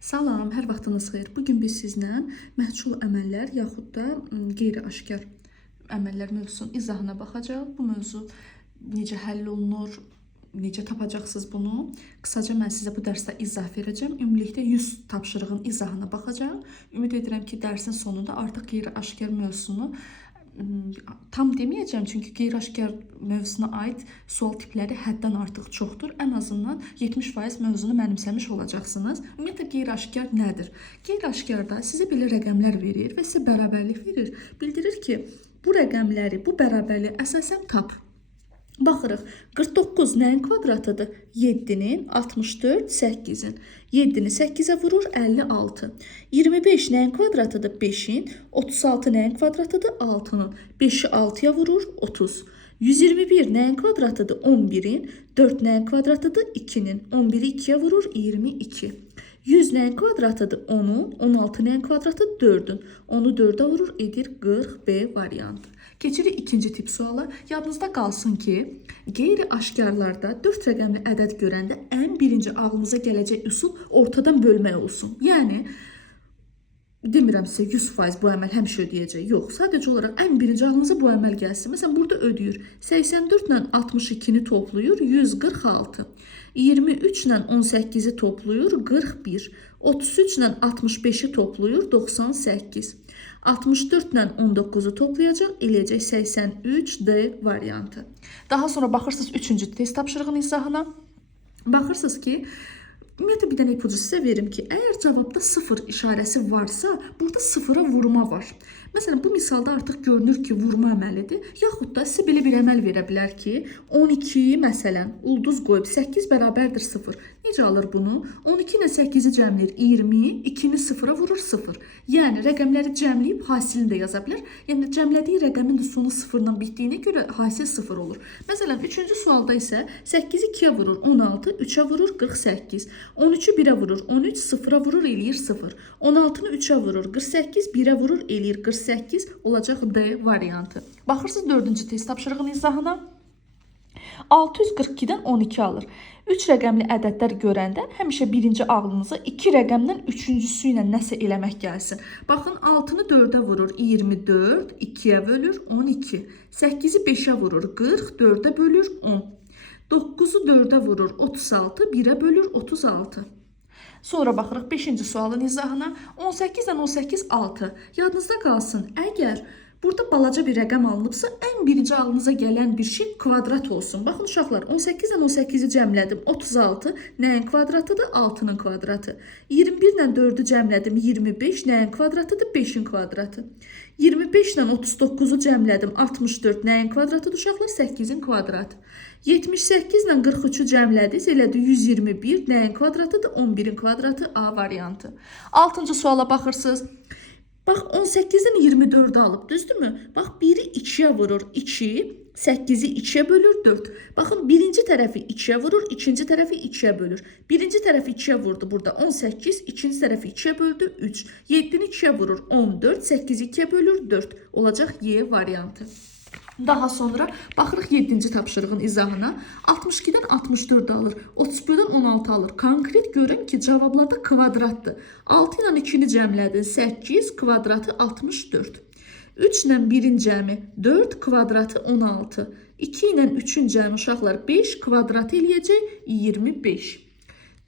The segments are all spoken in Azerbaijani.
Salam, hər vaxtınız xeyir. Bugün biz sizlə məhsul əməllər yaxud da qeyri-aşkar əməllər mövzusunun izahına baxacağıq. Bu mövzu necə həll olunur, necə tapacaqsınız bunu? Qısaca mən sizə bu dərsdə izah verəcəm. Ümumilikdə 100 tapşırığın izahına baxacağıq. Ümid edirəm ki, dərsin sonunda artıq qeyri-aşkar mövzusunu tam deməyəcəm, çünki qeyri-aşkar mövzusuna aid sual tipləri həddən artıq çoxdur. Ən azından 70% mövzunu mənimsəmiş olacaqsınız. Ümumiyyətlə qeyri-aşkar nədir? Qeyri-aşkarda sizə belə rəqəmlər verir və sizə bərabərlik verir. Bildirir ki, bu rəqəmləri, bu bərabərliyi əsasən tap. Baxırıq, 49 nəyin kvadratıdır? 7-nin, 64, 8-in. 7-ni 8-ə vurur, 56. 25 nəyin kvadratıdır? 5-in. 36 nəyin kvadratıdır? 6-nın. 5-i 6-ya vurur, 30. 121 nəyin kvadratıdır? 11-in. 4 nəyin kvadratıdır? 2-nin. 11-i 2-yə vurur, 22. 100 nəyin kvadratıdır? 10-un. 16 nəyin kvadratıdır? 4-ün. 10-u 4-ə vurur, edir 40 B variantı. Keçirik ikinci tip suala. Yadınızda qalsın ki, qeyri-aşkarlarda 4 rəqəmli ədəd görəndə ən birinci ağlınıza gələcək üsul ortadan bölmək olsun. Yəni, demirəm sizə 100% bu əməl həmişə ödəyəcək. Yox, sadəcə olaraq ən birinci ağlınıza bu əməl gəlsin. Məsələn, burada ödəyir. 84 ilə 62-ni toplayır, 146. 23 ilə 18-i toplayır, 41. 33 ilə 65-i toplayır, 98. 64 ilə 19-u toplayacaq, eləyəcək 83 D variantı. Daha sonra baxırsınız 3-cü test tapşırığının izahına. Baxırsınız ki, ümumiyyətlə bir dənə ipucu sizə verim ki, əgər cavabda 0 işarəsi varsa, burada 0-a vurma var. Məsələn, bu misalda artıq görünür ki, vurma əməlidir. Yaxud da sizə belə bir əməl verə bilər ki, 12-yi məsələn, ulduz qoyub 8 bərabərdir 0. Necə alır bunu? 12 ilə 8-i cəmləyir 20, 2-ni 0-a vurur 0. Yəni, rəqəmləri cəmləyib hasilini də yaza bilər. Yəni, cəmlədiyi rəqəmin də sonu 0-dan bitdiyinə görə hasil 0 olur. Məsələn, 3-cü sualda isə 8-i 2-yə vurur 16, 3-ə vurur 48. 13-ü 1-ə vurur 13, 0-a vurur eləyir 0. 16-nı 3-ə vurur 48, 1-ə vurur eləyir 48, olacaq D variantı. Baxırsınız 4-cü test tapşırığının izahına. 642-dən 12 alır. 3 rəqəmli ədədlər görəndə həmişə birinci ağlınıza 2 rəqəmdən 3-cüsü ilə nəsə eləmək gəlsin. Baxın, 6-nı 4-ə vurur 24, 2-yə bölür 12. 8-i 5-ə vurur 40, 4-ə bölür 10. 9-u 4-ə vurur 36, 1-ə bölür 36. Sonra baxırıq 5-ci sualın izahına. 18-dən 18, 6. Yadınızda qalsın, əgər burada balaca bir rəqəm alınıbsa, ən birinci ağlınıza gələn bir şey kvadrat olsun. Baxın uşaqlar, 18-dən 18-i cəmlədim, 36, nəyin kvadratıdır? 6-nın kvadratı. 21-dən 4-ü cəmlədim, 25, nəyin kvadratıdır? 5-in kvadratı. 25-dən 39-u cəmlədim, 64, nəyin kvadratıdır uşaqlar? 8-in kvadratı. 78-dən 43-ü cəmlədiz, elədi 121, nəyin kvadratıdır? 11-in kvadratı, A variantı. 6-cı suala baxırsınız. Bax, 18-dən 24-ü alıb, düzdürmü? Bax, 1-i 2-yə vurur 2, 8-i 2-yə bölür 4. Baxın, birinci tərəfi 2-yə vurur, ikinci tərəfi 2-yə bölür. Birinci tərəfi 2-yə vurdu burada 18, ikinci tərəfi 2-yə böldü 3. 7-ni 2-yə vurur 14, 8-i 2-yə bölür 4. Olacaq Y variantı. Daha sonra baxırıq 7-ci tapşırığın izahına. 62-dən 64 alır, 31-dən 16 alır. Konkret görün ki, cavablarda kvadratdır. 6 ilə 2-ni cəmlədin, 8, kvadratı 64. 3 ilə 1-in cəmi 4, kvadratı 16. 2 ilə 3-ün cəmi uşaqlar 5, kvadratı eləyəcək 25.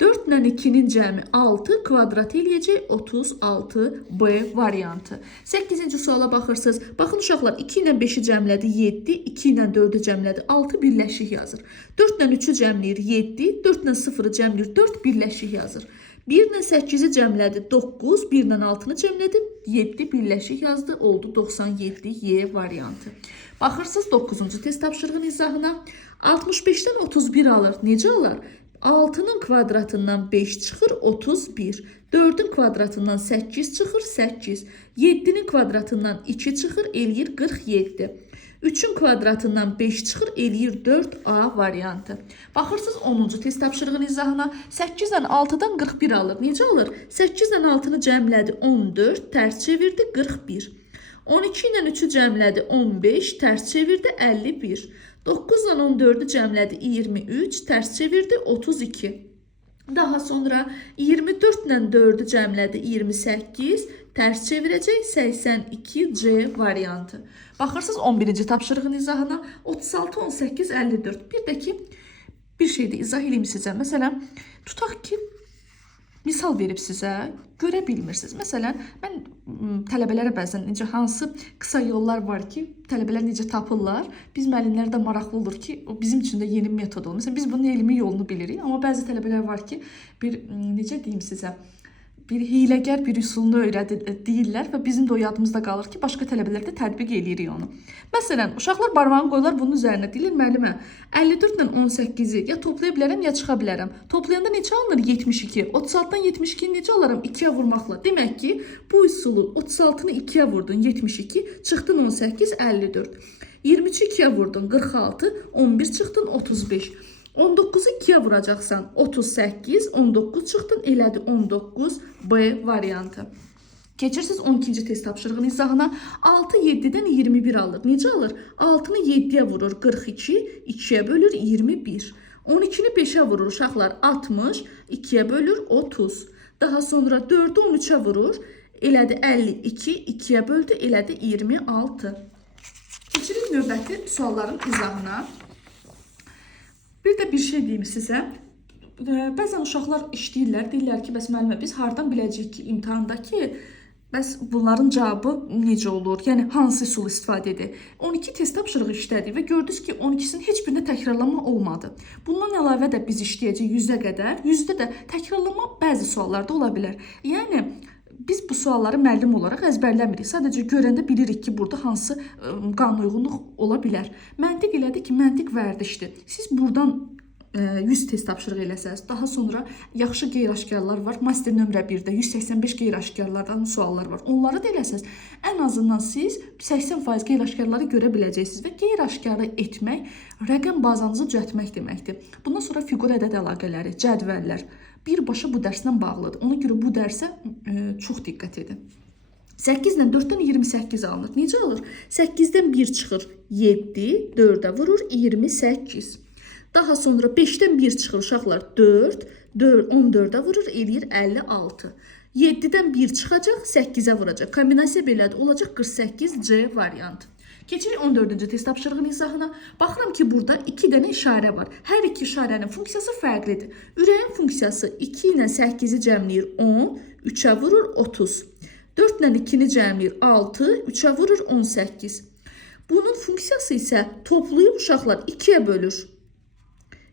4 ilə 2-nin cəmi 6, kvadrat eləyəcək 36 B variantı. 8-ci suala baxırsınız. Baxın uşaqlar, 2 ilə 5-i cəmlədi 7, 2 ilə 4-ü cəmlədi 6, birləşik yazır. 4 ilə 3-ü cəmləyir 7, 4 ilə 0-ı cəmləyir 4, birləşik yazır. 1 ilə 8-i cəmlədi 9, 1 ilə 6-nı cəmlədi 7, birləşik yazdı, oldu 97 Y variantı. Baxırsınız 9-cu test tapşırığın izahına. 65-dən 31 alır. Necə alır? 6-nın kvadratından 5 çıxır, 31. 4-ün kvadratından 8 çıxır, 8. 7-nin kvadratından 2 çıxır, eləyir 47. 3-ün kvadratından 5 çıxır, eləyir 4A variantı. Baxırsınız 10-cu test tapşırığın izahına. 8-dən 6-dan 41 alır. Necə alır? 8-dən 6-nı cəmlədi 14, tərs çevirdi 41. 12 ilə 3-ü cəmlədi 15, tərs çevirdi 51. 9 ilə 14-ü cəmlədi 23, tərs çevirdi 32. Daha sonra 24 ilə 4-ü cəmlədi 28, tərs çevirəcək 82C variantı. Baxırsınız 11-ci tapşırığın izahına 36, 18, 54. Bir də ki, bir şey də izah edeyim sizə. Məsələn, tutaq ki, misal verib sizə, görə bilmirsiniz. Məsələn, mən tələbələrə bəzən necə hansı qısa yollar var ki, tələbələr necə tapırlar. Biz müəllimlər də maraqlı olur ki, o bizim üçün də yeni metod olur. Məsələn, biz bunun elmi yolunu bilirik, amma bəzi tələbələr var ki, necə deyim sizə, bir hiləgər bir üsulunu deyirlər və bizim də o yadımızda qalır ki, başqa tələbələr də tətbiq eləyirik onu. Məsələn, uşaqlar barmağını qoyurlar bunun üzərinə, deyirlər müəllimə, 54 ilə 18-i ya toplaya bilərəm, ya çıxa bilərəm. Toplayanda neçə alınır? 72. 36-dan 72-ni necə alaram? 2-yə vurmaqla. Demək ki, bu üsulu 36-nı 2-yə vurdun, 72, çıxdın 18, 54. 23-ü 2-yə vurdun, 46, 11 çıxdın, 35. 19'u 2'ye vuracaqsan 38, 19 çıxdın elədi 19 B variantı. Keçirsiniz 12-ci test tapşırığının izahına. 6 7-dən 21 alır. Necə alır? 6-nı 7-yə vurur 42, 2-yə bölür 21. 12-ni 5-ə vurur uşaqlar 60, 2-yə bölür 30. Daha sonra 4-ü 13-ə vurur elədi 52, 2-yə böldü elədi 26. Keçirik növbəti sualların izahına. Bir də bir şey deyim sizə. Bəzən uşaqlar işləyirlər, deyirlər ki, bəs müəllimə biz hardan biləcəyik ki, imtahandakı bəs bunların cavabı necə olur? Yəni hansı üsul istifadə edir? 12 test tapşırığı işlədik və gördünüz ki, 12-sinin heç birində təkrarlama olmadı. Bundan əlavə də biz işləyəcəyik 100-ə qədər. 100-də də təkrarlama bəzi suallarda ola bilər. Yəni biz bu sualları müəllim olaraq əzbərləmirik. Sadəcə görəndə bilirik ki, burada hansı qanunauyğunluq ola bilər. Məntiq elədir ki, məntiq vərdişdir. Siz buradan 100 test tapşırığı eləsəz, daha sonra yaxşı qeyri-aşkarlar var. Master nömrə 1-də 185 qeyri-aşkarlardan suallar var. Onları da eləsəz, ən azından siz 80% qeyri-aşkarları görə biləcəksiniz və qeyri-aşkarı etmək rəqəm bazanızı düzəltmək deməkdir. Bundan sonra fiqur ədəd əlaqələri, cədvəllər birbaşa bu dərslə bağlıdır. Ona görə bu dərsə çox diqqət edin. 8 ilə 4-dən 28 alınır. Necə alır? 8-dən 1 çıxır 7, 4-ə vurur 28. Daha sonra 5-dən 1 çıxır uşaqlar 4, 14-ə vurur eləyir 56. 7-dən 1 çıxacaq 8-ə vuracaq. Kombinasiya belədir. Olacaq 48C variantı. Keçirik 14-cü test tapşırığının izahına. Baxıram ki, burada 2 dənə işarə var. Hər iki işarənin funksiyası fərqlidir. Ürəyin funksiyası 2 ilə 8-i cəmləyir 10, 3-ə vurur 30. 4 ilə 2-ni cəmləyir 6, 3-ə vurur 18. Bunun funksiyası isə toplayıb uşaqlar 2-yə bölür.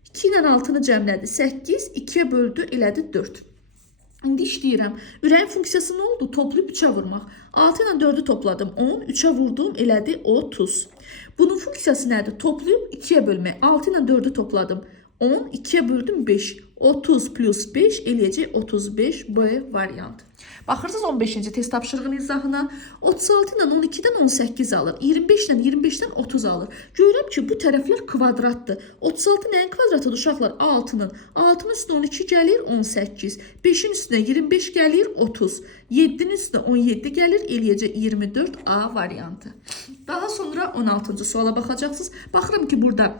2 ilə 6-nı cəmlədi 8, 2-yə böldü elədi 4. İndi işləyirəm. Ürəyin funksiyası nə oldu? Toplayıb 3-ə vurmaq. 6 ilə 4-ü topladım 10, 3-ə vurdum elədi 30. Bunun funksiyası nədir? Toplayıb 2-yə bölmək. 6 ilə 4-ü topladım 10, 2-yə böldüm 5. 30 plus 5 eləyəcək 35 B variantı. Baxırsınız 15-ci test tapşırığının izahına. 36 ilə 12-dən 18 alır. 25 ilə 25-dən 30 alır. Görürəm ki, bu tərəflər kvadratdır. 36 nəyin kvadratıdır uşaqlar? 6-nın. 6-nın üstünə 12 gəlir 18. 5-in üstünə 25 gəlir 30. 7-nin üstünə 17 gəlir eləyəcək 24A variantı. Daha sonra 16-cı suala baxacaqsınız. Baxıram ki, burada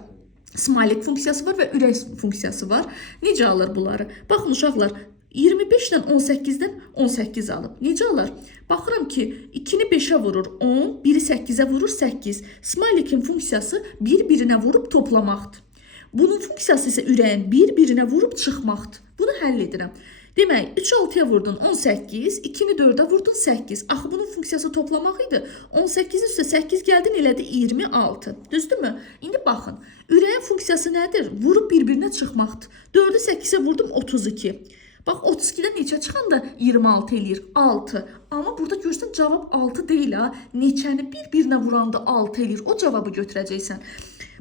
smailik funksiyası var və ürək funksiyası var. Necə alır bunları? Baxın uşaqlar, 25-dən 18-dən 18 alıb. Necə alır? Baxıram ki, 2-ni 5-ə vurur 10, 1-i 8-ə vurur 8. Smailikin funksiyası bir-birinə vurub toplamaqdır. Bunun funksiyası isə ürəyin bir-birinə vurub çıxmaqdır. Bunu həll edirəm. Demək, 3 6-ya vurdun 18, 2-ni 4-ə vurdun 8. Axı bunun funksiyası toplamaq idi. 18-in üstə 8 gəldin elədi 26. Düzdürmü? İndi baxın, ürəyin funksiyası nədir? Vurub bir-birinə çıxmaqdır. 4-ü 8-ə vurdum 32. Bax, 32-dən neçə çıxanda 26 eləyir? 6. Amma burada görürsən, cavab 6 deyil ha. Neçəni bir-birinə vuranda 6 eləyir. O cavabı götürəcəksən.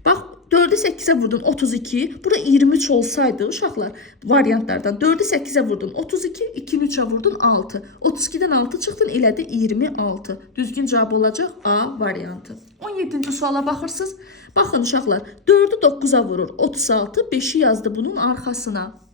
Bax, 4-ü 8-ə vurdun 32. Burada 23 olsaydı uşaqlar variantlardan 4-ü 8-ə vurdun 32, 2-ni 3-ə vurdun 6. 32-dən 6 çıxdın elədi 26. Düzgün cavab olacaq A variantı. 17-ci suala baxırsınız. Baxın uşaqlar, 4-ü 9-a vurur 36, 5-i yazdı bunun arxasına.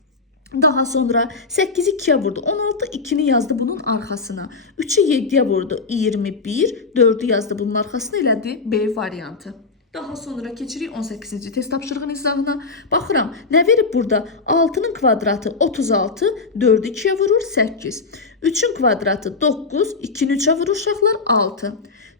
Daha sonra 8'i 2'ye vurdu 16, 2'ni yazdı bunun arxasına. 3'ü 7'ye vurdu 21, 4'ü yazdı bunun arxasına elədi B variantı. Daha sonra keçirik 18-ci test tapşırığının izahına. Baxıram, nə verib burada? 6-nın kvadratı 36, 4-ü 2-yə vurur 8. 3-ün kvadratı 9, 2-ni 3-ə vurur uşaqlar 6.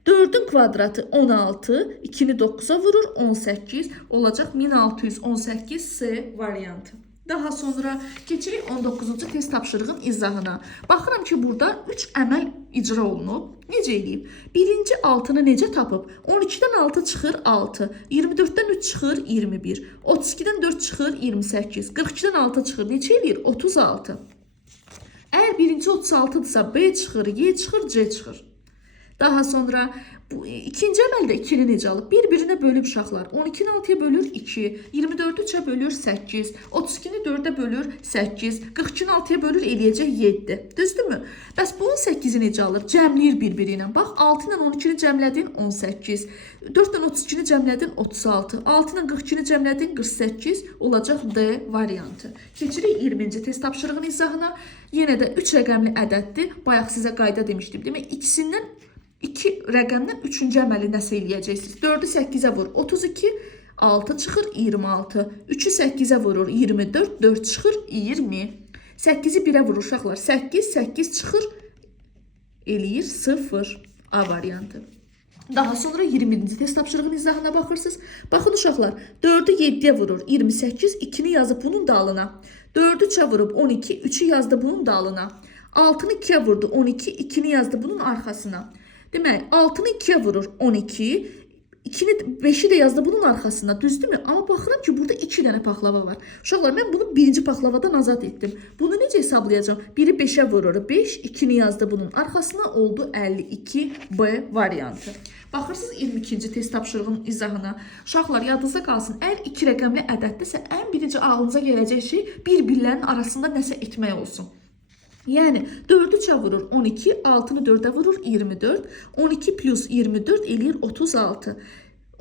4-ün kvadratı 16, 2-ni 9-a vurur 18. Olacaq 1618C variantı. Daha sonra keçirik 19-cu test tapşırığın izahına. Baxıram ki, burada 3 əməl icra olunub. Necə eləyib? Birinci 6-nı necə tapıb? 12-dən 6 çıxır 6, 24-dən 3 çıxır 21, 32-dən 4 çıxır 28, 42-dən 6 çıxır. Neçə eləyir? 36. Əgər birinci 36-dırsa B çıxır, Y çıxır, C çıxır. Daha sonra ikinci əməldə 2-ni necə alıb? Bir-birinə bölüb uşaqlar. 12-ni 6-ya bölür 2, 24-ü 3-ə bölür 8, 32-ni 4-ə bölür 8, 42-ni 6-ya bölür eləyəcək 7. Düzdürmü? Bəs bu 18-i necə alır? Cəmləyir bir-biri ilə. Bax, 6 ilə 12-ni cəmlədin 18, 4 ilə 32-ni cəmlədin 36, 6 ilə 42-ni cəmlədin 48, olacaq D variantı. Keçirik 20-ci test tapşırığının izahına. Yenə də 3 rəqəmli ədəddir. Bayaq sizə qayda demişdim. Demək, ikisindən 2 rəqəmdən 3-cü əməli nəsə eləyəcəksiniz. 4-ü 8-ə vur 32, 6 çıxır 26. 3-ü 8-ə vurur 24, 4 çıxır 20. 8-i 1-ə vurur uşaqlar 8, 8 çıxır eləyir 0. A variantı. Daha sonra 20-ci test tapşırığının izahına baxırsınız. Baxın uşaqlar, 4-ü 7-yə vurur 28, 2-ni yazıb bunun dalına. 4-ü 3-ə vurub 12, 3-ü yazdı bunun dalına. 6-nı 2-yə vurdu 12, 2-ni yazdı bunun arxasına. Demək, 6-nı 2-yə vurur 12, 2-ni 5-i də yazdı bunun arxasına, düzdürmü? Amma baxıram ki, burada 2 dənə paxlava var. Uşaqlar, mən bunu birinci paxlavadan azad etdim. Bunu necə hesablayacağım? Biri 5-ə vurur 5, 2-ni yazdı bunun arxasına, oldu 52B variantı. Baxırsınız 22-ci test tapşırığının izahına. Uşaqlar, yadınızda qalsın, əgər 2 rəqəmli ədəddirsə, ən birinci ağlınıza gələcək şey bir-birlərinin arasında nəsə etmək olsun. Yəni 4-ü 3-ə vurur 12, 6-nı 4-ə vurur 24, 12 plus 24 eləyir 36.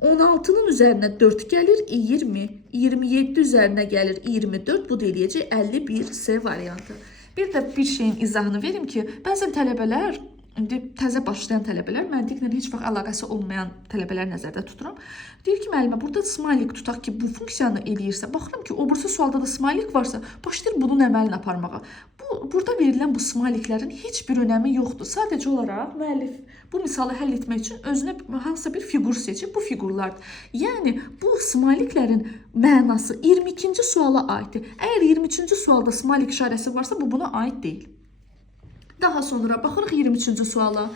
16-nın üzərinə 4 gəlir 20, 27 üzərinə gəlir 24, bu da eləyəcək 51C variantı. Bir də bir şeyin izahını verim ki, bəzən tələbələr, indi təzə başlayan tələbələr, məntiqlə heç vaxt əlaqəsi olmayan tələbələr nəzərdə tuturam. Deyir ki, müəllimə, burada smailik tutaq ki, bu funksiyanı eləyirsə, baxıram ki, o birisi sualda da smailik varsa, başlayır bunun əməlini aparmağa. Burada verilən bu smailiklərin heç bir önəmi yoxdur. Sadəcə olaraq müəllif bu misalı həll etmək üçün özünə hansısa bir fiqur seçib, bu fiqurlardır. Yəni, bu smailiklərin mənası 22-ci suala aiddir. Əgər 23-cü sualda smailik işarəsi varsa, bu buna aid deyil. Daha sonra baxırıq 23-cü suala.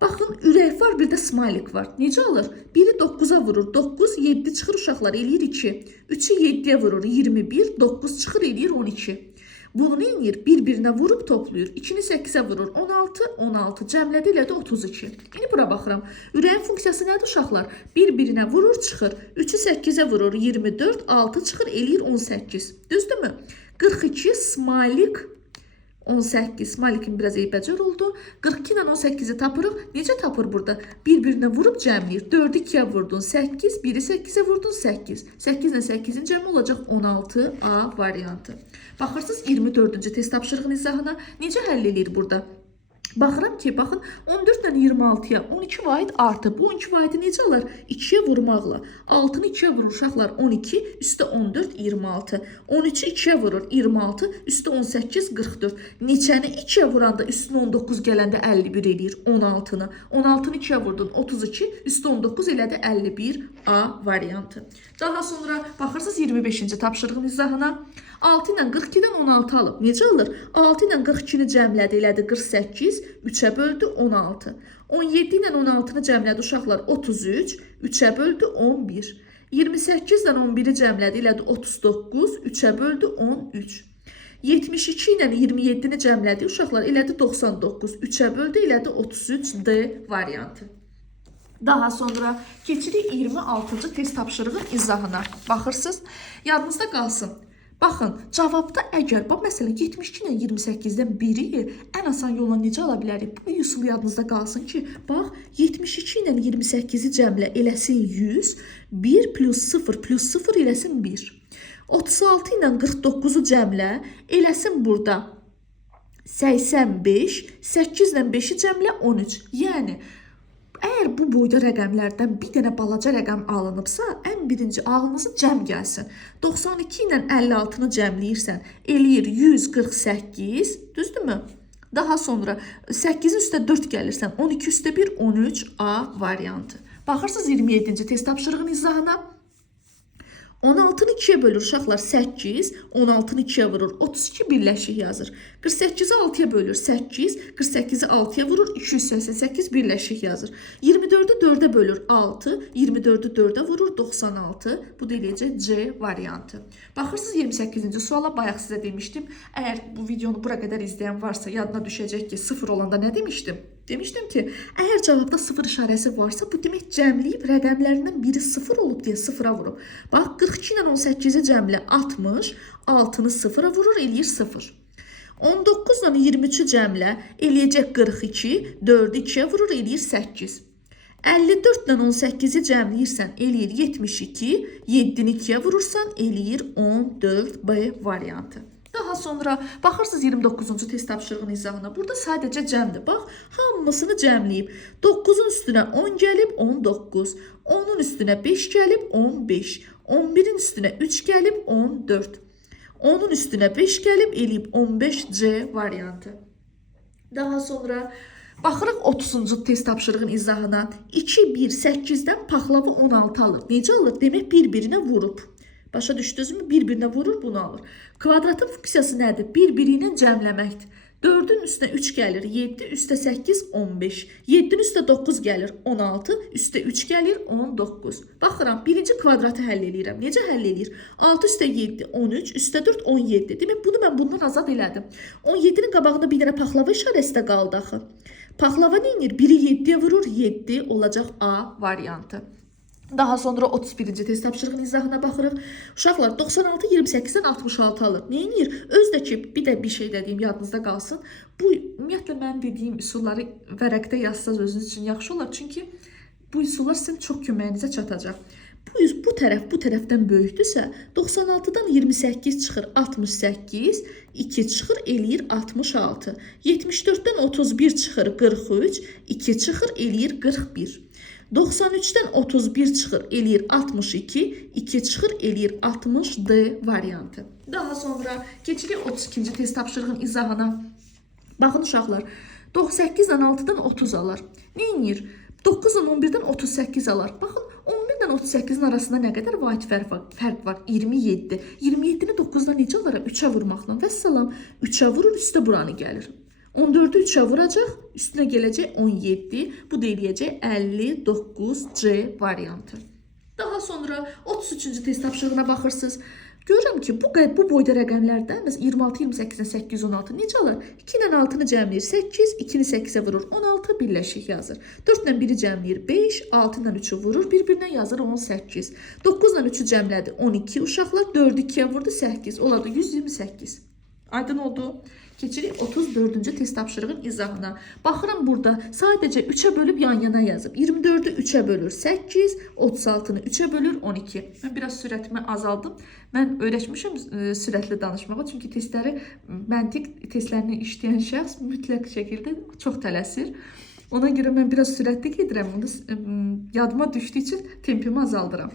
Baxın, ürək var, bir də smailik var. Necə alır? Biri 9-a vurur 9, 7 çıxır uşaqlar, eləyir 2. 3-ü 7-yə vurur 21, 9 çıxır, eləyir 12. Bunu nə edir? Bir-birinə vurub toplayır. 2-ni 8-ə vurur 16, 16 cəmlədi ilə də 32. İndi bura baxıram. Ürəyin funksiyası nədir uşaqlar? Bir-birinə vurur, çıxır. 3-ü 8-ə vurur 24, 6 çıxır, eləyir 18. Düzdürmü? 42 smailik 18. Smalikin biraz eybəcər oldu. 42 ilə 18-i tapırıq. Necə tapır burada? Bir-birinə vurub cəmləyir. 4-ü 2-yə vurdun 8, 1-i 8-ə vurdun 8. 8 ilə 8-in cəmi olacaq 16A variantı. Baxırsınız 24-cü test tapşırığının izahına. Necə həll edir burada? Baxıram ki, baxın 14 ilə 26-ya 12 vahid artıb. Bu 12 vahidi necə alır? 2-yə vurmaqla. 6-nı 2-yə vurur uşaqlar 12, üstə 14, 26. 13-ü 2-yə vurur 26, üstə 18, 44. Neçəni 2-yə vuranda üstünə 19 gələndə 51 eləyir 16-nı. 16-nı 2-yə vurdun 32, üstə 19 elədi 51A variantı. Daha sonra baxırsınız 25-ci tapşırığın izahına. 6 ilə 42-dən 16 alıb. Necə alır? 6 ilə 42-ni cəmlədi, elədi 48, 3-ə böldü 16. 17 ilə 16-nı cəmlədi uşaqlar 33, 3-ə böldü 11. 28 ilə 11-i cəmlədi, elədi 39, 3-ə böldü 13. 72 ilə 27-ni cəmlədi uşaqlar, elədi 99, 3-ə böldü, elədi 33D variantı. Daha sonra keçirik 26-cı test tapşırığın izahına. Baxırsınız, yadınızda qalsın. Baxın, cavabda əgər, məsələn, 72 ilə 28-dən biri ən asan yolla necə ala bilərik? Bu üsul yadınızda qalsın ki, bax, 72 ilə 28-i cəmlə eləsin 100, 1 plus 0 plus 0 eləsin 1. 36 ilə 49-u cəmlə eləsin burada 85, 8 ilə 5-i cəmlə 13. Yəni, Əgər bu boyda rəqəmlərdən bir dənə balaca rəqəm alınıbsa, ən birinci ağlınıza cəm gəlsin. 92 ilə 56-nı cəmləyirsən, eləyir 148, düzdürmü? Daha sonra 8-in üstə 4 gəlirsən, 12 üstə 1, 13 A variantı. Baxırsınız 27-ci test tapşırığın izahına. 16-nı 2-yə bölür uşaqlar 8, 16-nı 2-yə vurur 32 birləşik yazır. 48-i 6-ya bölür 8, 48-i 6-ya vurur 288 birləşik yazır. 24-ü 4-ə bölür 6, 24-ü 4-ə vurur 96. Bu da eləyəcək C variantı. Baxırsınız 28-ci suala, bayaq sizə demişdim. Əgər bu videonu bura qədər izləyən varsa yadına düşəcək ki, 0 olanda nə demişdim? Demişdim ki, əgər cavabda 0 işarəsi varsa, bu demək cəmləyib rəqəmlərindən biri 0 olub deyə 0-a vurub. Bax, 42 ilə 18-i cəmlə 60, 6-nı 0-a vurur, eləyir 0. 19 ilə 23-ü cəmlə eləyəcək 42, 4-ü 2-yə vurur, eləyir 8. 54 ilə 18-i cəmləyirsən, eləyir 72, 7-ni 2-yə vurursan, eləyir 14 B variantı. Daha sonra baxırsınız 29-cu test tapşırığın izahına. Burada sadəcə cəmdir. Bax, hamısını cəmləyib. 9-un üstünə 10 gəlib, 19. 10-un üstünə 5 gəlib, 15. 11-in üstünə 3 gəlib, 14. 10-un üstünə 5 gəlib, eləyib 15C variantı. Daha sonra baxırıq 30-cu test tapşırığın izahına. 2, 1, 8-dən paxlava 16 alır. Necə alır? Demək, bir-birinə vurub. Başa düşdünüzmü? Bir-birinə vurur, bunu alır. Kvadratın funksiyası nədir? Bir-biri ilə cəmləməkdir. 4-ün üstə 3 gəlir, 7, üstə 8, 15. 7-nin üstə 9 gəlir, 16, üstə 3 gəlir, 19. Baxıram, birinci kvadratı həll eləyirəm. Necə həll eləyir? 6 üstə 7, 13, üstə 4, 17. Demək, bunu mən bundan azad elədim. 17-nin qabağında bir dənə paxlava işarəsi də qaldı axı. Paxlava neyinir? Biri 7-yə vurur, 7 olacaq A variantı. Daha sonra 31-ci test tapşırığın izahına baxırıq. Uşaqlar 96 28-dən 66 alır. Neyinir? Özdəki bir də bir şey dediyim yadınızda qalsın. Bu ümumiyyətlə mən dediyim üsulları vərəqdə yazsaz özünüz üçün yaxşı olar. Çünki bu üsullar sizin çox köməyinizə çatacaq. Bu tərəf bu tərəfdən böyükdürsə 96-dan 28 çıxır 68, 2 çıxır eləyir 66. 74-dən 31 çıxır 43, 2 çıxır eləyir 41. 93-dən 31 çıxır, eləyir 62, 2 çıxır, eləyir 60 D variantı. Daha sonra keçirik 32-ci test tapşırığın izahına. Baxın uşaqlar, 98-dən 6-dan 30 alar. Neyinir? 9-dan 11-dən 38 alar. Baxın, 11-dən 38-in arasında nə qədər vahid fərq var? 27. 27-ni 9-dan necə alarım? 3-ə vurmaqla. Vəssalam, 3-ə vurur, üstə buranı gəlir. 14-ü 3-ə vuracaq, üstünə gələcək 17, bu da eləyəcək 59C variantı. Daha sonra 33-cü test tapşırığına baxırsınız. Görürəm ki, bu boyda rəqəmlərdə, məsələn 26, 28, 8, 16 necə alır? 2 ilə 6-nı cəmləyir 8, 2-ni 8-ə vurur 16, birləşik yazır. 4 ilə 1-i cəmləyir 5, 6 ilə 3-ü vurur, bir-birinə yazır 18. 9 ilə 3-ü cəmlədi 12, uşaqlar 4-ü 2-yə vurdu 8, oladı 128. Aydın oldu. Keçirik 34-cü test tapşırığın izahına. Baxıram burada sadəcə 3-ə bölüb yan-yana yazıb. 24-ü 3-ə bölür 8, 36-nı 3-ə bölür 12. Mən biraz sürətimi azaldım. Mən öyrəşmişəm sürətli danışmağa. Çünki məntiq testlərini işləyən şəxs mütləq şəkildə çox tələsir. Ona görə mən biraz sürətli gedirəm. Yadıma düşdüyü üçün tempimi azaldıram.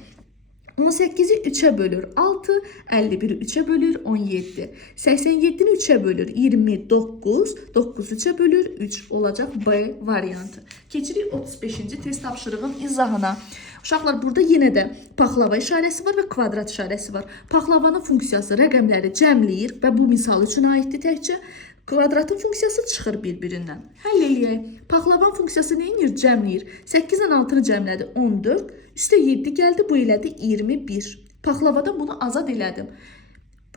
18-i 3-ə bölür 6, 51-i 3-ə bölür 17, 87-ni 3-ə bölür 29, 9-u 3-ə bölür 3 olacaq B variantı. Keçirik 35-ci test tapşırığın izahına. Uşaqlar, burada yenə də paxlava işarəsi var və kvadrat işarəsi var. Paxlavanın funksiyası rəqəmləri cəmləyir və bu misal üçün aiddir təkcə. Kvadratın funksiyası çıxır bir-birindən. Həll eləyək. Paxlavan funksiyası neyinir? Cəmləyir. 8-dən 6-nı cəmlədi 14, üstə 7 gəldi, bu elədi 21. Paxlavadan bunu azad elədim.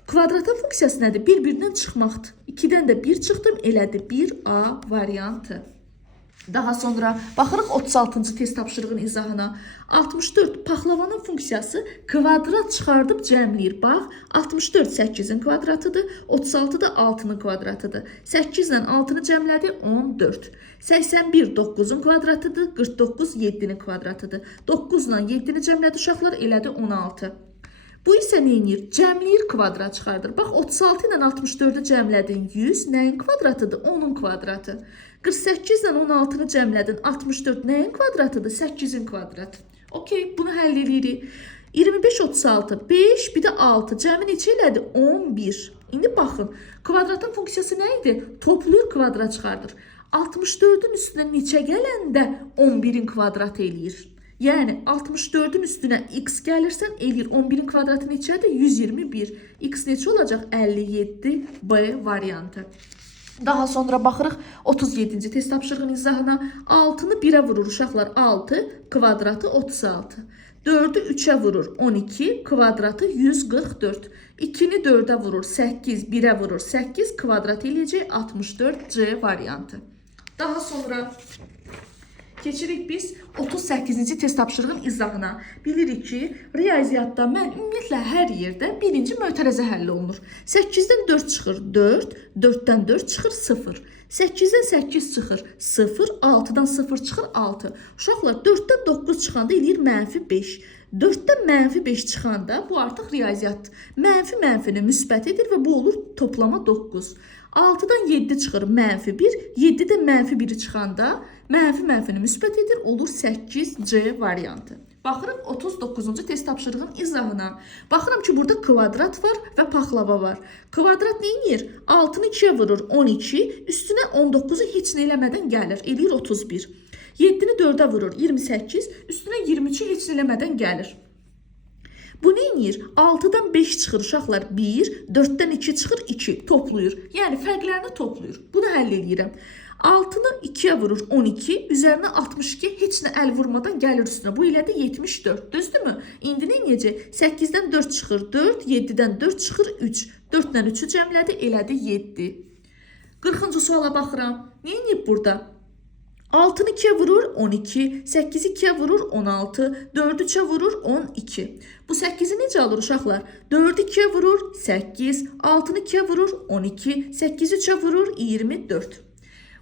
Kvadratın funksiyası nədir? Bir-birindən çıxmaqdır. 2-dən də 1 çıxdım, elədi 1A variantı. Daha sonra baxırıq 36-cı test tapşırığın izahına. 64 paxlavanın funksiyası kvadrat çıxardıb cəmləyir. Bax, 64 8-in kvadratıdır, 36 da 6-nın kvadratıdır. 8 ilə 6-nı cəmlədi 14. 81 9-un kvadratıdır, 49 7-nin kvadratıdır. 9 ilə 7-ni cəmlədi uşaqlar, elədi 16. Bu isə nə edir? Cəmləyir, kvadrat çıxardır. Bax 36 ilə 64-ü cəmlədin 100, nəyin kvadratıdır? 10-un kvadratı. 48 ilə 16-nı cəmlədin 64 nəyin kvadratıdır? 8-in kvadratı. Okey, bunu həll edirik. 25 36 5 bir də 6 cəmi neçə elədi? 11. İndi baxın, kvadratın funksiyası nə idi? Toplayır, kvadrat çıxardır. 64-ün üstünə neçə gələndə 11-in kvadratı eləyir. Yəni 64-ün üstünə x gəlirsən eləyir. 11-in kvadratı neçədir? 121. X neçə olacaq? 57 B variantı. Daha sonra baxırıq 37-ci test tapşırığının izahına. 6-nı 1-ə vurur uşaqlar 6, kvadratı 36. 4-ü 3-ə vurur 12, kvadratı 144. 2-ni 4-ə vurur 8, 1-ə vurur 8, kvadrat eləyəcək 64 C variantı. Daha sonra keçirik biz 38-ci test tapşırığın izahına. Bilirik ki, riyaziyyatda mən ümumiyyətlə hər yerdə birinci mötərəzə həll olunur. 8-dən 4 çıxır 4, 4-dən 4 çıxır 0. 8-dən 8 çıxır 0, 6-dan 0 çıxır 6. Uşaqlar 4-dən 9 çıxanda eləyir -5. 4-dən -5 çıxanda bu artıq riyaziyyatdır. Mənfi mənfini müsbət edir və bu olur toplama 9. 6-dan 7 çıxır -1, 7-dən -1-i çıxanda mənfi mənfini müsbət edir, olur 8C variantı. Baxırıq 39-cu test tapşırığın izahına. Baxıram ki, burada kvadrat var və paxlava var. Kvadrat neyinir? 6-nı 2-yə vurur 12, üstünə 19-u heç nə eləmədən gəlir, eləyir 31. 7-ni 4-ə vurur 28, üstünə 23-ü heç nə eləmədən gəlir. Bu neyinir? 6-dan 5 çıxır uşaqlar 1, 4-dən 2 çıxır 2, toplayır. Yəni fərqlərini toplayır. Bunu həll edirəm. 6-nı 2-yə vurur 12, üzərinə 62, heç nə əl vurmadan gəlir üstünə. Bu ilə də 74, düzdürmü? İndi nə edəcək? 8-dən 4 çıxır 4, 7-dən 4 çıxır 3. 4-dən 3-ü cəmlədi, elədi 7. 40-cı suala baxıram. Nə edib burada? 6-nı 2-yə vurur 12, 8-i 2-yə vurur 16, 4-ü 3-ə vurur 12. Bu 8-i necə alır uşaqlar? 4-ü 2-yə vurur 8, 6-nı 2-yə vurur 12, 8-i 3-ə vurur 24.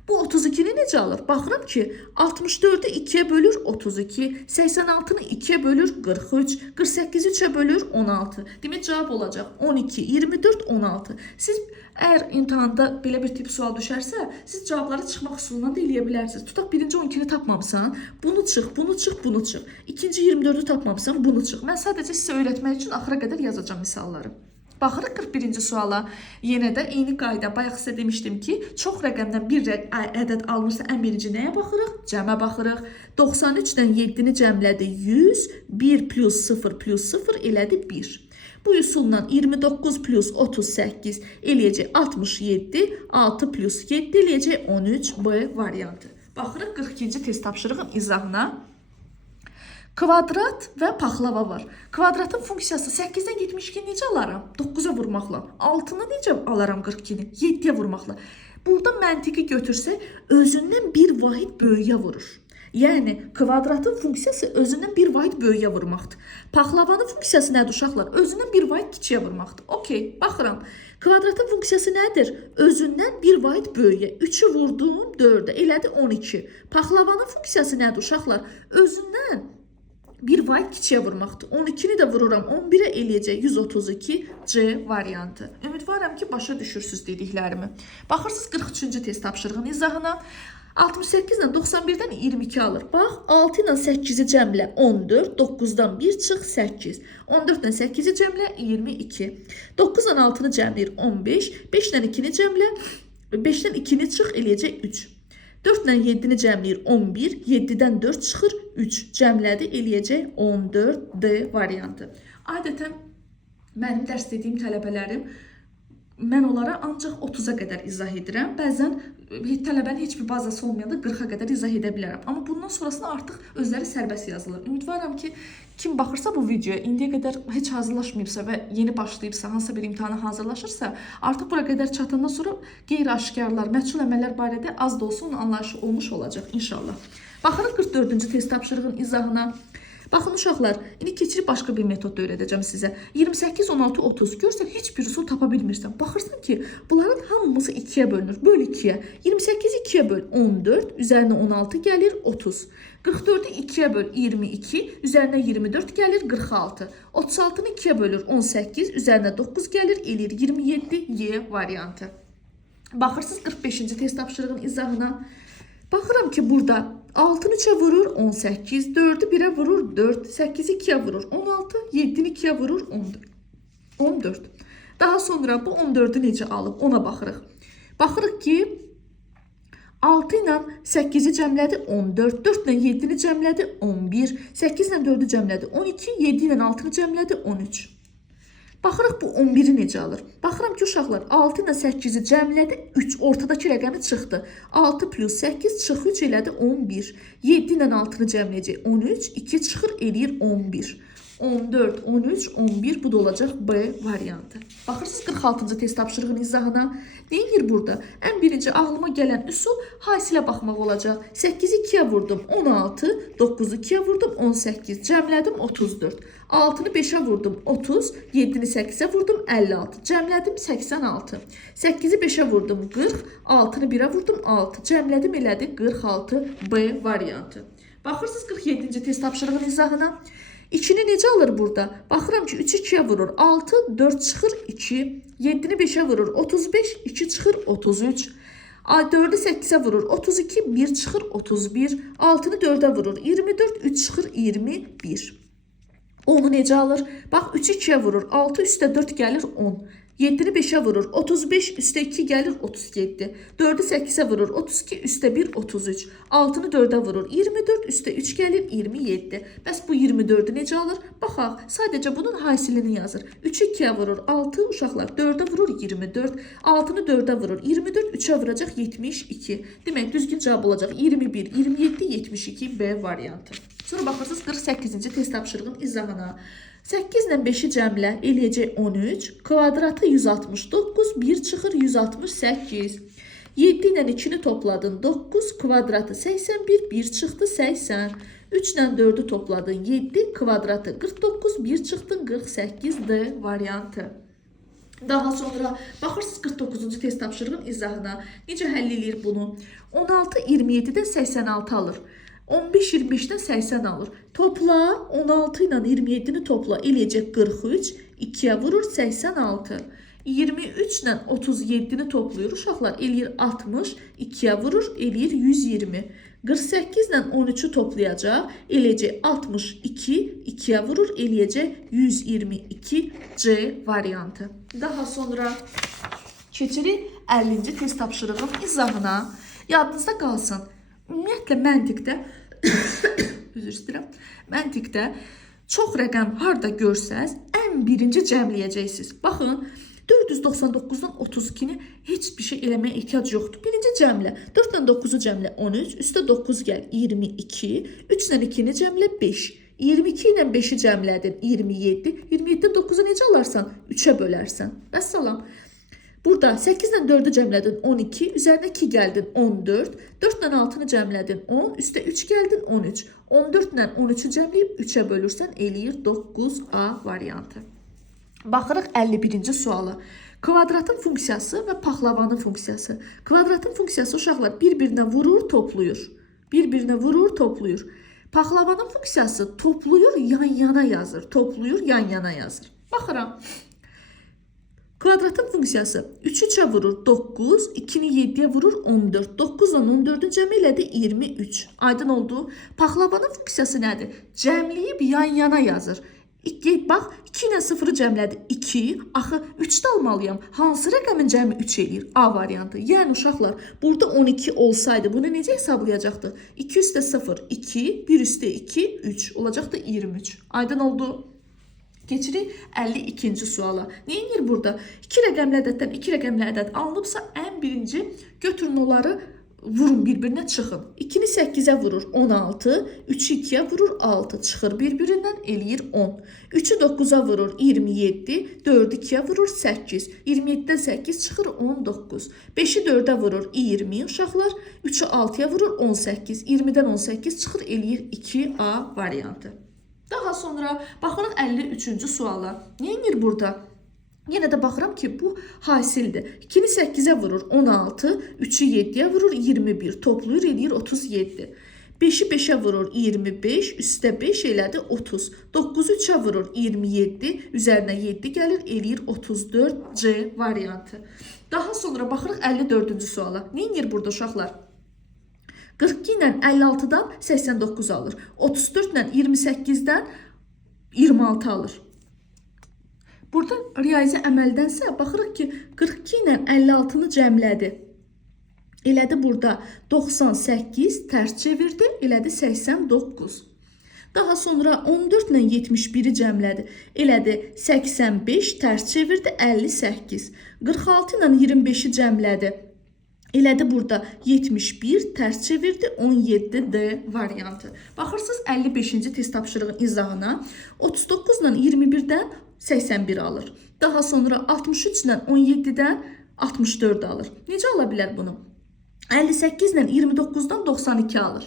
Bu 32-ni necə alır? Baxıram ki, 64-ü 2-yə bölür 32, 86-nı 2-yə bölür 43, 48-i 3-ə bölür 16. Demək cavab olacaq 12, 24, 16. Siz əgər imtahanda belə bir tip sual düşərsə, siz cavabları çıxmaq üsulundan da eləyə bilərsiniz. Tutaq birinci 12-ni tapmamısan, bunu çıx, bunu çıx, bunu çıx. İkinci 24-ü tapmamısan, bunu çıx. Mən sadəcə sizə öyrətmək üçün axıra qədər yazacağım misalları. Baxırıq 41-ci suala. Yenə də eyni qayda. Bayaq sizə demişdim ki, çox rəqəmdən bir ədəd alınırsa ən birinci nəyə baxırıq? Cəmə baxırıq. 93-dən 7-ni cəmlədi 100, 1 plus 0 plus 0 elədi 1. Bu üsulla 29 plus 38 eləyəcək 67, 6 plus 7 eləyəcək 13 B variantı. Baxırıq 42-ci test tapşırığın izahına. Kvadrat və paxlava var. Kvadratın funksiyası 8-dən 72-ni necə alaram? 9-a vurmaqla. 6-nı necə alaram 42-ni? 7-yə vurmaqla. Burada məntiqi götürsək, özündən bir vahid böyüyə vurur. Yəni, kvadratın funksiyası özündən bir vahid böyüyə vurmaqdır. Paxlavanın funksiyası nədir uşaqlar? Özündən bir vahid kiçiyə vurmaqdır. Okey, baxıram. Kvadratın funksiyası nədir? Özündən bir vahid böyüyə. 3-ü vurdum 4-ə, elədi 12. Paxlavanın funksiyası nədir uşaqlar? Özündən bir vahid kiçiyə vurmaqdır. 12-ni də vururam 11-ə eləyəcək 132 C variantı. Ümidvaram ki, başa düşürsünüz dediklərimi. Baxırsınız 43-cü test tapşırığın izahına. 68 ilə 91-dən 22 alır. Bax, 6 ilə 8-i cəmlə 14, 9-dan 1 çıx 8. 14-dən 8-i cəmlə 22. 9-dan 6-nı cəmləyir 15, 5-dən 2-ni cəmlə, 5-dən 2-ni çıx eləyəcək 3. 4-dən 7-ni cəmləyir 11, 7-dən 4 çıxır 3. Cəmlədi eləyəcək 14 D variantı. Adətən mənim dərs dediyim tələbələrim, mən onlara ancaq 30-a qədər izah edirəm. Bəzən tələbənin heç bir bazası olmayanda 40-a qədər izah edə bilərəm. Amma bundan sonrasında artıq özləri sərbəst yazılır. Ümidvaram ki, kim baxırsa bu videoya, indiyə qədər heç hazırlaşmayıbsa və yeni başlayıbsa, hansısa bir imtahana hazırlaşırsa, artıq bura qədər çatandan sonra qeyri-aşkarlar, məchul əməllər barədə az da olsun anlayışı olmuş olacaq inşallah. Baxırıq 44-cü test tapşırığın izahına. Baxın uşaqlar, indi keçirib başqa bir metod da öyrədəcəm sizə. 28, 16, 30. Görsən heç bir üsul tapa bilmirsən. Baxırsan ki, bunların hamısı 2-yə bölünür. Böl 2-yə. 28-i 2-yə böl 14, üzərinə 16 gəlir 30. 44-ü 2-yə böl 22, üzərinə 24 gəlir 46. 36-nı 2-yə bölür 18, üzərinə 9 gəlir, eləyir 27 Y variantı. Baxırsınız 45-ci test tapşırığın izahına. Baxıram ki, burada 6-nı 3-ə vurur 18, 4-ü 1-ə vurur 4, 8-i 2-yə vurur 16, 7-ni 2-yə vurur 14. Daha sonra bu 14-ü necə alıb ona baxırıq. Baxırıq ki, 6 ilə 8-i cəmlədi 14, 4 ilə 7-ni cəmlədi 11, 8 ilə 4-ü cəmlədi 12, 7 ilə 6-nı cəmlədi 13. Baxırıq bu 11-i necə alır? Baxıram ki, uşaqlar 6 ilə 8-i cəmlədi 3, ortadakı rəqəmi çıxdı. 6 plus 8 çıx 3 elədi 11. 7 ilə 6-nı cəmləyəcək 13, 2 çıxır eləyir 11. 14, 13, 11 bu da olacaq B variantı. Baxırsınız 46-cı test tapşırığın izahına. Neyir burada? Ən birinci ağlıma gələn üsul hasilə baxmaq olacaq. 8-i 2-yə vurdum 16, 9-u 2-yə vurdum 18, cəmlədim 34. 6-nı 5-ə vurdum 30, 7-ni 8-ə vurdum 56, cəmlədim 86. 8-i 5-ə vurdum 40, 6-nı 1-ə vurdum 6, cəmlədim elədi 46 B variantı. Baxırsınız 47-ci test tapşırığın izahına. 2-ni necə alır burada? Baxıram ki, 3-ü 2-yə vurur 6, 4 çıxır 2, 7-ni 5-ə vurur 35, 2 çıxır 33. 4-ü 8-ə vurur 32, 1 çıxır 31, 6-nı 4-ə vurur 24, 3 çıxır 21. 10-u necə alır? Bax, 3-ü 2-yə vurur 6, üstə 4 gəlir 10. 7-ni 5-ə vurur 35, üstə 2 gəlir 37. 4-ü 8-ə vurur 32, üstə 1 33. 6-nı 4-ə vurur 24, üstə 3 gəlir 27. Bəs bu 24-ü necə alır? Baxaq, sadəcə bunun hasilini yazır. 3-ü 2-yə vurur 6, uşaqlar 4-ə vurur 24. 6-nı 4-ə vurur 24, 3-ə vuracaq 72. Demək, düzgün cavab olacaq 21, 27, 72 B variantı. Sonra baxırsınız 48-ci test tapşırığın izahına. 8 ilə 5-i cəmlə eləyəcək 13, kvadratı 169, 1 çıxır 168. 7 ilə 2-ni topladın 9, kvadratı 81, 1 çıxdı 80. 3 ilə 4-ü topladın 7, kvadratı 49, 1 çıxdı 48 D variantı. Daha sonra baxırsınız 49-cu test tapşırığın izahına. Necə həll eləyir bunu? 16 27-dən 86 alır. 15 25-dən 80 alır. Topla 16 ilə 27-ni topla eləyəcək 43, 2-yə vurur 86. 23 ilə 37-ni toplayır uşaqlar eləyir 60, 2-yə vurur eləyir 120. 48 ilə 13-ü toplayacaq eləyəcək 62, 2-yə vurur eləyəcək 122 C variantı. Daha sonra keçirik 50-ci test tapşırığın izahına. Yadınızda qalsın. Ümumiyyətlə məntiqdə üzr istəyirəm. Məntiqdə çox rəqəm harda görsəz, ən birinci cəmləyəcəksiniz. Baxın, 499-dan 32-ni heç bir şey eləməyə ehtiyac yoxdur. Birinci cəmlə. 4 ilə 9-u cəmlə 13, üstə 9 gəl 22, 3 ilə 2-ni cəmlə 5. 22 ilə 5-i cəmlədin 27, 27-dən 9-u necə alarsan? 3-ə bölərsən. Vəssalam. Burada 8 ilə 4-ü cəmlədin 12, üzərinə 2 gəldin 14, 4 ilə 6-nı cəmlədin 10, üstə 3 gəldin 13. 14 ilə 13-ü cəmləyib 3-ə bölürsən eləyir 9A variantı. Baxırıq 51-ci suala. Kvadratın funksiyası və paxlavanın funksiyası. Kvadratın funksiyası uşaqlar bir-birinə vurur, toplayır. Bir-birinə vurur, toplayır. Paxlavanın funksiyası toplayır, yan-yana yazır. Toplayır, yan-yana yazır. Baxıram. Kvadratın funksiyası 3-ü 3-ə vurur 9, 2-ni 7-yə vurur 14. 9 ilə 14-ü cəmi elədi 23. Aydın oldu. Paxlavanın funksiyası nədir? Cəmləyib yan-yana yazır. Bax, 2 ilə 0-ı cəmlədi 2. Axı 3-də almalıyam. Hansı rəqəmin cəmi 3 eləyir? A variantı. Yəni uşaqlar, burada 12 olsaydı bunu necə hesablayacaqdı? 2 üstə 0, 2, 1 üstə 2, 3 olacaqdı 23. Aydın oldu. Keçirik 52-ci suala. Neyinir burada? 2 rəqəmli ədəddən 2 rəqəmli ədəd alınıbsa, ən birinci götürün onları vurun bir-birinə çıxın. 2-ni 8-ə vurur 16, 3-ü 2-yə vurur 6, çıxır bir-birindən eləyir 10. 3-ü 9-a vurur 27, 4-ü 2-yə vurur 8, 27-dən 8 çıxır 19. 5-i 4-ə vurur 20 uşaqlar, 3-ü 6-ya vurur 18, 20-dən 18 çıxır eləyir 2A variantı. Daha sonra baxırıq 53-cü suala. Neyinir burada? Yenə də baxıram ki, bu hasildir. 2-ni 8-ə vurur 16, 3-ü 7-yə vurur 21, toplayır eləyir 37. 5-i 5-ə vurur 25, üstə 5 elədi 30. 9-u 3-ə vurur 27, üzərinə 7 gəlir, eləyir 34. C variantı. Daha sonra baxırıq 54-cü suala. Neyinir burada uşaqlar? 42 ilə 56-dan 89 alır. 34 ilə 28-dən 26 alır. Burada riyazi əməldənsə baxırıq ki, 42 ilə 56-nı cəmlədi. Elədi burada 98, tərs çevirdi, elədi 89. Daha sonra 14 ilə 71-i cəmlədi. Elədi 85, tərs çevirdi, 58. 46 ilə 25-i cəmlədi. Elədi burada 71, tərs çevirdi, 17D variantı. Baxırsınız 55-ci test tapşırığın izahına 39 ilə 21-dən 81 alır. Daha sonra 63 ilə 17-dən 64 alır. Necə ala bilər bunu? 58 ilə 29-dan 92 alır.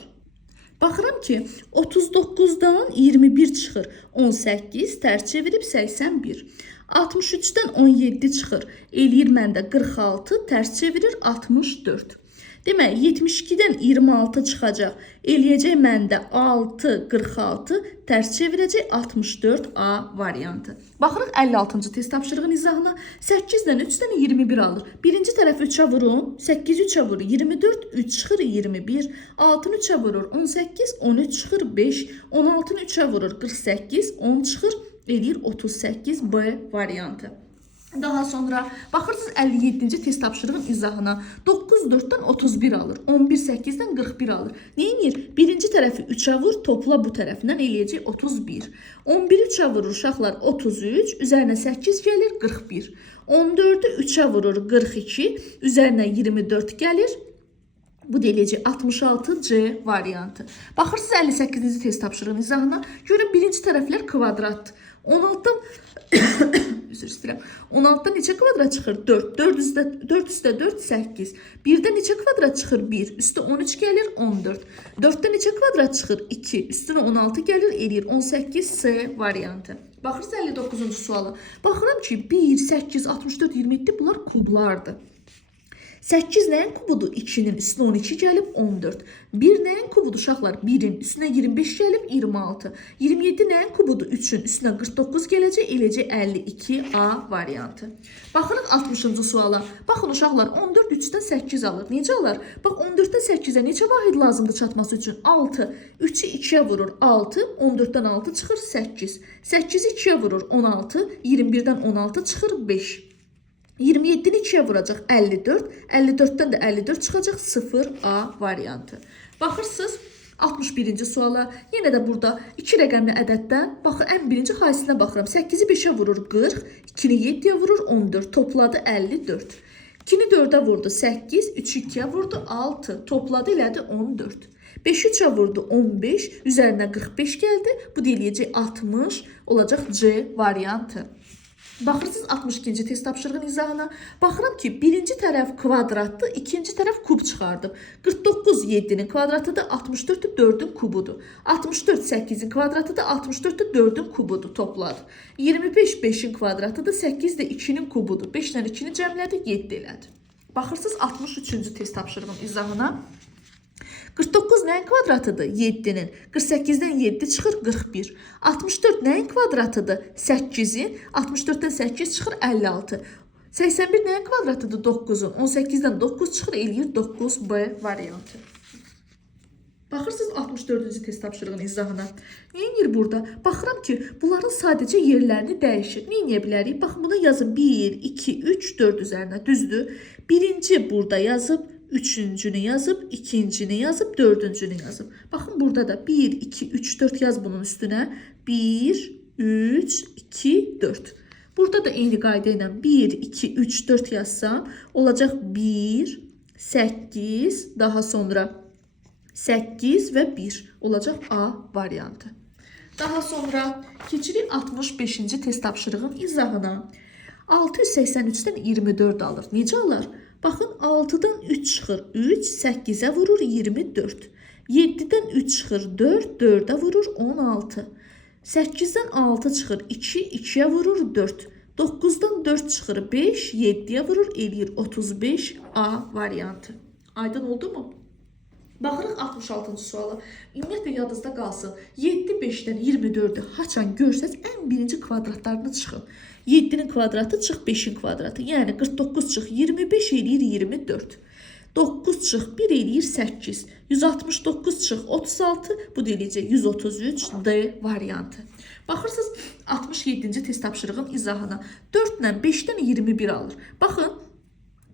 Baxıram ki, 39-dan 21 çıxır. 18, tərs çevirib 81. 63-dən 17 çıxır. Eləyir məndə 46, tərs çevirir 64. Demək, 72-dən 26 çıxacaq. Eləyəcək məndə 6, 46, tərs çevirəcək 64A variantı. Baxırıq 56-cı test tapşırığın izahına. 8-dən 3-dən 21 alır. Birinci tərəf 3-ə vurun, 8 3-ə vurur 24, 3 çıxır 21. 6-nı 3-ə vurur 18, 13 çıxır 5. 16-nı 3-ə vurur 48, 10 çıxır, eləyir 38B variantı. Daha sonra baxırsınız 57-ci test tapşırığın izahına. 9 4-dən 31 alır. 11 8-dən 41 alır. Neyinir? Birinci tərəfi 3-ə vur, topla bu tərəfindən eləyəcək 31. 11-i 3-ə vurur uşaqlar 33, üzərinə 8 gəlir 41. 14-ü 3-ə vurur 42, üzərinə 24 gəlir. Bu da eləyəcək 66C variantı. Baxırsınız 58-ci test tapşırığın izahına. Görün birinci tərəflər kvadratdır. 16-dan üzr istəyirəm. 16-dan neçə kvadrat çıxır? 4. 4 üstə 4 8. 1-dən neçə kvadrat çıxır? 1. Üstə 13 gəlir 14. 4-dən neçə kvadrat çıxır? 2. Üstünə 16 gəlir, eləyir 18C variantı. Baxırsınız 59-cu suala. Baxıram ki, 1 8 64 27 bunlar kublardır. 8 nəyin kubudur? 2-nin üstünə 12 gəlib 14. 1 nəyin kubudur uşaqlar? 1-in üstünə 25 gəlib 26. 27 nəyin kubudur? 3-ün üstünə 49 gələcək, eləcək 52A variantı. Baxırıq 60-cı suala. Baxın uşaqlar 14 3-dən 8 alır. Necə alır? Bax 14-dən 8-ə neçə vahid lazımdır çatması üçün? 6. 3-ü 2-yə vurur 6. 14-dən 6 çıxır 8. 8-i 2-yə vurur 16. 21-dən 16 çıxır 5. 27-ni 2-yə vuracaq 54, 54-dən də 54 çıxacaq 0A variantı. Baxırsınız 61-ci suala. Yenə də burada 2 rəqəmli ədəddən baxın ən birinci hasilinə baxıram. 8-i 5-ə vurur 40, 2-ni 7-yə vurur 14, topladı 54. 2-ni 4-ə vurdu 8, 3-ü 2-yə vurdu 6, topladı elədi 14. 5-i 3-ə vurdu 15, üzərinə 45 gəldi. Bu da eləyəcək 60, olacaq C variantı. Baxırsınız 62-ci test tapşırığın izahına. Baxıram ki, birinci tərəf kvadratdır, ikinci tərəf kub çıxardım. 49 7-nin kvadratıdır, 64 4-ün kubudur. 64 8-in kvadratıdır, 64 4-ün kubudur, topladı. 25 5-in kvadratıdır, 8 də 2-nin kubudur. 5 ilə 2-ni cəmlədi, 7 elədi. Baxırsınız 63-cü test tapşırığın izahına. 49 nəyin kvadratıdır? 7-nin. 48-dən 7 çıxır 41. 64 nəyin kvadratıdır? 8-in. 64-dən 8 çıxır 56. 81 nəyin kvadratıdır? 9-un. 18-dən 9 çıxır, eləyir 9B variantı. Baxırsınız 64-cü test tapşırığın izahına. Neyinir burada? Baxıram ki, bunların sadəcə yerlərini dəyişir. Neyə bilərik? Baxın, bunu yazın 1, 2, 3, 4 üzərinə. Düzdür. Birinci burada yazıb, üçüncünü yazıb, ikincini yazıb, dördüncünü yazıb. Baxın burada da 1, 2, 3, 4 yaz bunun üstünə. 1, 3, 2, 4. Burada da eyni qayda ilə 1, 2, 3, 4 yazsam olacaq 1, 8, daha sonra 8 və 1 olacaq A variantı. Daha sonra keçirik 65-ci test tapşırığın izahına. 683-dən 24 alır. Necə alır? Baxın 6-dan 3 çıxır 3, 8-ə vurur 24. 7-dən 3 çıxır 4, 4-ə vurur 16. 8-dən 6 çıxır 2, 2-yə vurur 4. 9-dan 4 çıxır 5, 7-yə vurur eləyir 35 A variantı. Aydın oldu mu? Baxırıq 66-cı suala. Ümumiyyətlə yadınızda qalsın. 7 5-dən 24-ü haçan görsəz ən birinci kvadratlarını çıxın. 7-nin kvadratı çıx 5-in kvadratı. Yəni 49 çıx 25 eləyir 24. 9 çıx 1 eləyir 8. 169 çıx 36, bu da eləyəcək 133 D variantı. Baxırsınız 67-ci test tapşırığın izahına. 4 ilə 5-dən 21 alır. Baxın,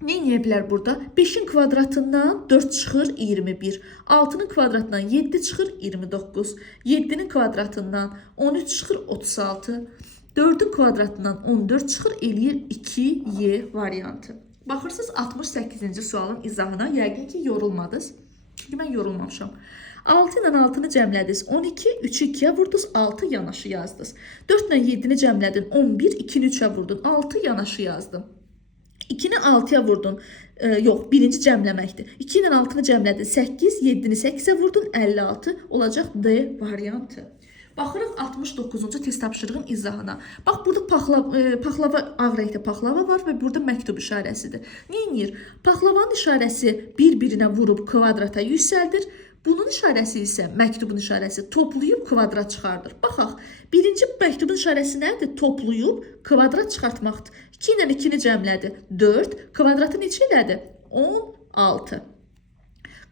nə edə bilər burada? 5-in kvadratından 4 çıxır 21. 6-nın kvadratından 7 çıxır 29. 7-nin kvadratından 13 çıxır 36. 4-ün kvadratından 14 çıxır eləyir 2Y variantı. Baxırsınız 68-ci sualın izahına. Yəqin ki yorulmadınız. Çünki mən yorulmamışam. 6 ilə 6-nı cəmlədiniz 12, 3-ü 2-yə vurdunuz, 6 yanaşı yazdınız. 4 ilə 7-ni cəmlədin 11, 2-ni 3-ə vurdun, 6 yanaşı yazdım. 2-ni 6-ya vurdun, yox, birinci cəmləməkdir. 2 ilə 6-nı cəmlədin 8, 7-ni 8-ə vurdun, 56 olacaq D variantı. Baxırıq 69-cu test tapşırığın izahına. Bax, burada paxlava, ağ rəngdə paxlava var və burada məktub işarəsidir. Neyinir? Paxlavanın işarəsi bir-birinə vurub kvadrata yüksəldir. Bunun işarəsi isə, məktubun işarəsi toplayıb kvadrat çıxardır. Baxaq, birinci məktubun işarəsi nədir? Toplayıb kvadrat çıxartmaqdır. 2 ilə 2-ni cəmlədi 4, kvadratı neçə elədi? 16.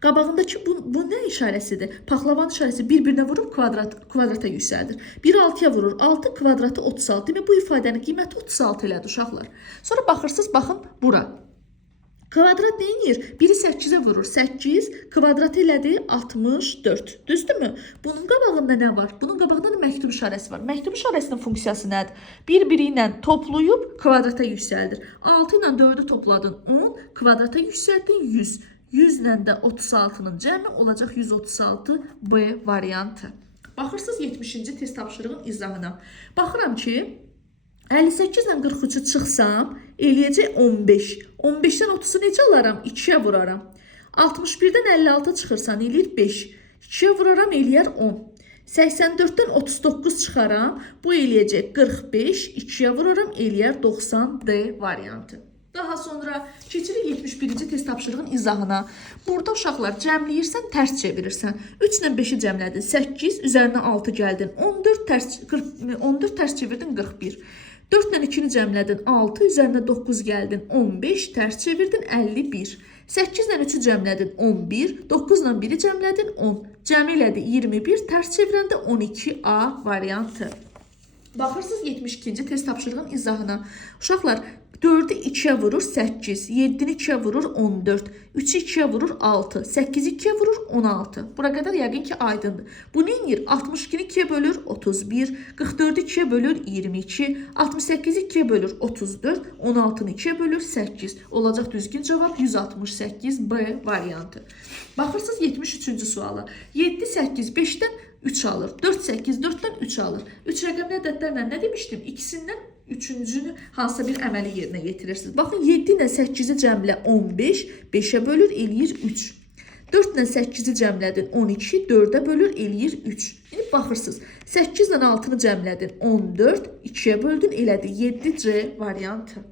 Qabağındakı bu nə işarəsidir? Paxlavanın işarəsi bir-birinə vurub kvadrata yüksəldir. 1 6-ya vurur, 6 kvadratı 36. Demək, bu ifadənin qiyməti 36 elədi uşaqlar. Sonra baxırsınız, baxın bura. Kvadrat neyinir? 1-i 8-ə vurur. 8 kvadratı elədi 64. Düzdürmü? Bunun qabağında nə var? Bunun qabağında məktub işarəsi var. Məktub işarəsinin funksiyası nədir? Bir-biri ilə toplayıb kvadrata yüksəldir. 6 ilə 4-ü topladın 10, kvadrata yüksəldin 100. 100 ilə də 36-nın cəmi olacaq 136 B variantı. Baxırsınız 70-ci test tapşırığın izahına. Baxıram ki 58 ilə 43-ü çıxsam, eləyəcək 15. 15-dən 30-u necə alaram? 2-yə vuraram. 61-dən 56 çıxırsan, eləyir 5. 2-yə vuraram, eləyər 10. 84-dən 39 çıxaram, bu eləyəcək 45. 2-yə vuraram, eləyər 90 D variantı. Daha sonra keçirik 71-ci test tapşırığın izahına. Burada uşaqlar cəmləyirsən, tərs çevirirsən. 3 ilə 5-i cəmlədin 8, üzərinə 6 gəldin 14 tərs çevirdin 41. 4 ilə 2-ni cəmlədin 6, üzərinə 9 gəldin 15, tərs çevirdin 51. 8 ilə 3-ü cəmlədin 11, 9 ilə 1-i cəmlədin 10. Cəmi elədi 21, tərs çevirəndə 12A variantı. Baxırsınız 72-ci test tapşırığın izahına. Uşaqlar 4-ü 2-yə vurur 8, 7-ni 2-yə vurur 14, 3-ü 2-yə vurur 6, 8-i 2-yə vurur 16. Bura qədər yəqin ki aydındır. Bu neyinir? 62-ni 2-yə bölür 31, 44-ü 2-yə bölür 22, 68-i 2-yə bölür 34, 16-nı 2-yə bölür 8. Olacaq düzgün cavab 168 B variantı. Baxırsınız 73-cü suala. 7, 8, 5-dən 3 alır. 4, 8, 4-dən 3 alır. 3 rəqəmli ədədlərlə nə demişdim? İkisindən üçüncünü hansısa bir əməli yerinə yetirirsiniz. Baxın 7 ilə 8-i cəmlə 15, 5-ə bölür, eləyir 3. 4 ilə 8-i cəmlədin 12, 4-ə bölür, eləyir 3. Yəni baxırsınız 8 ilə 6-nı cəmlədin 14, 2-yə böldün, elədi 7C variantı.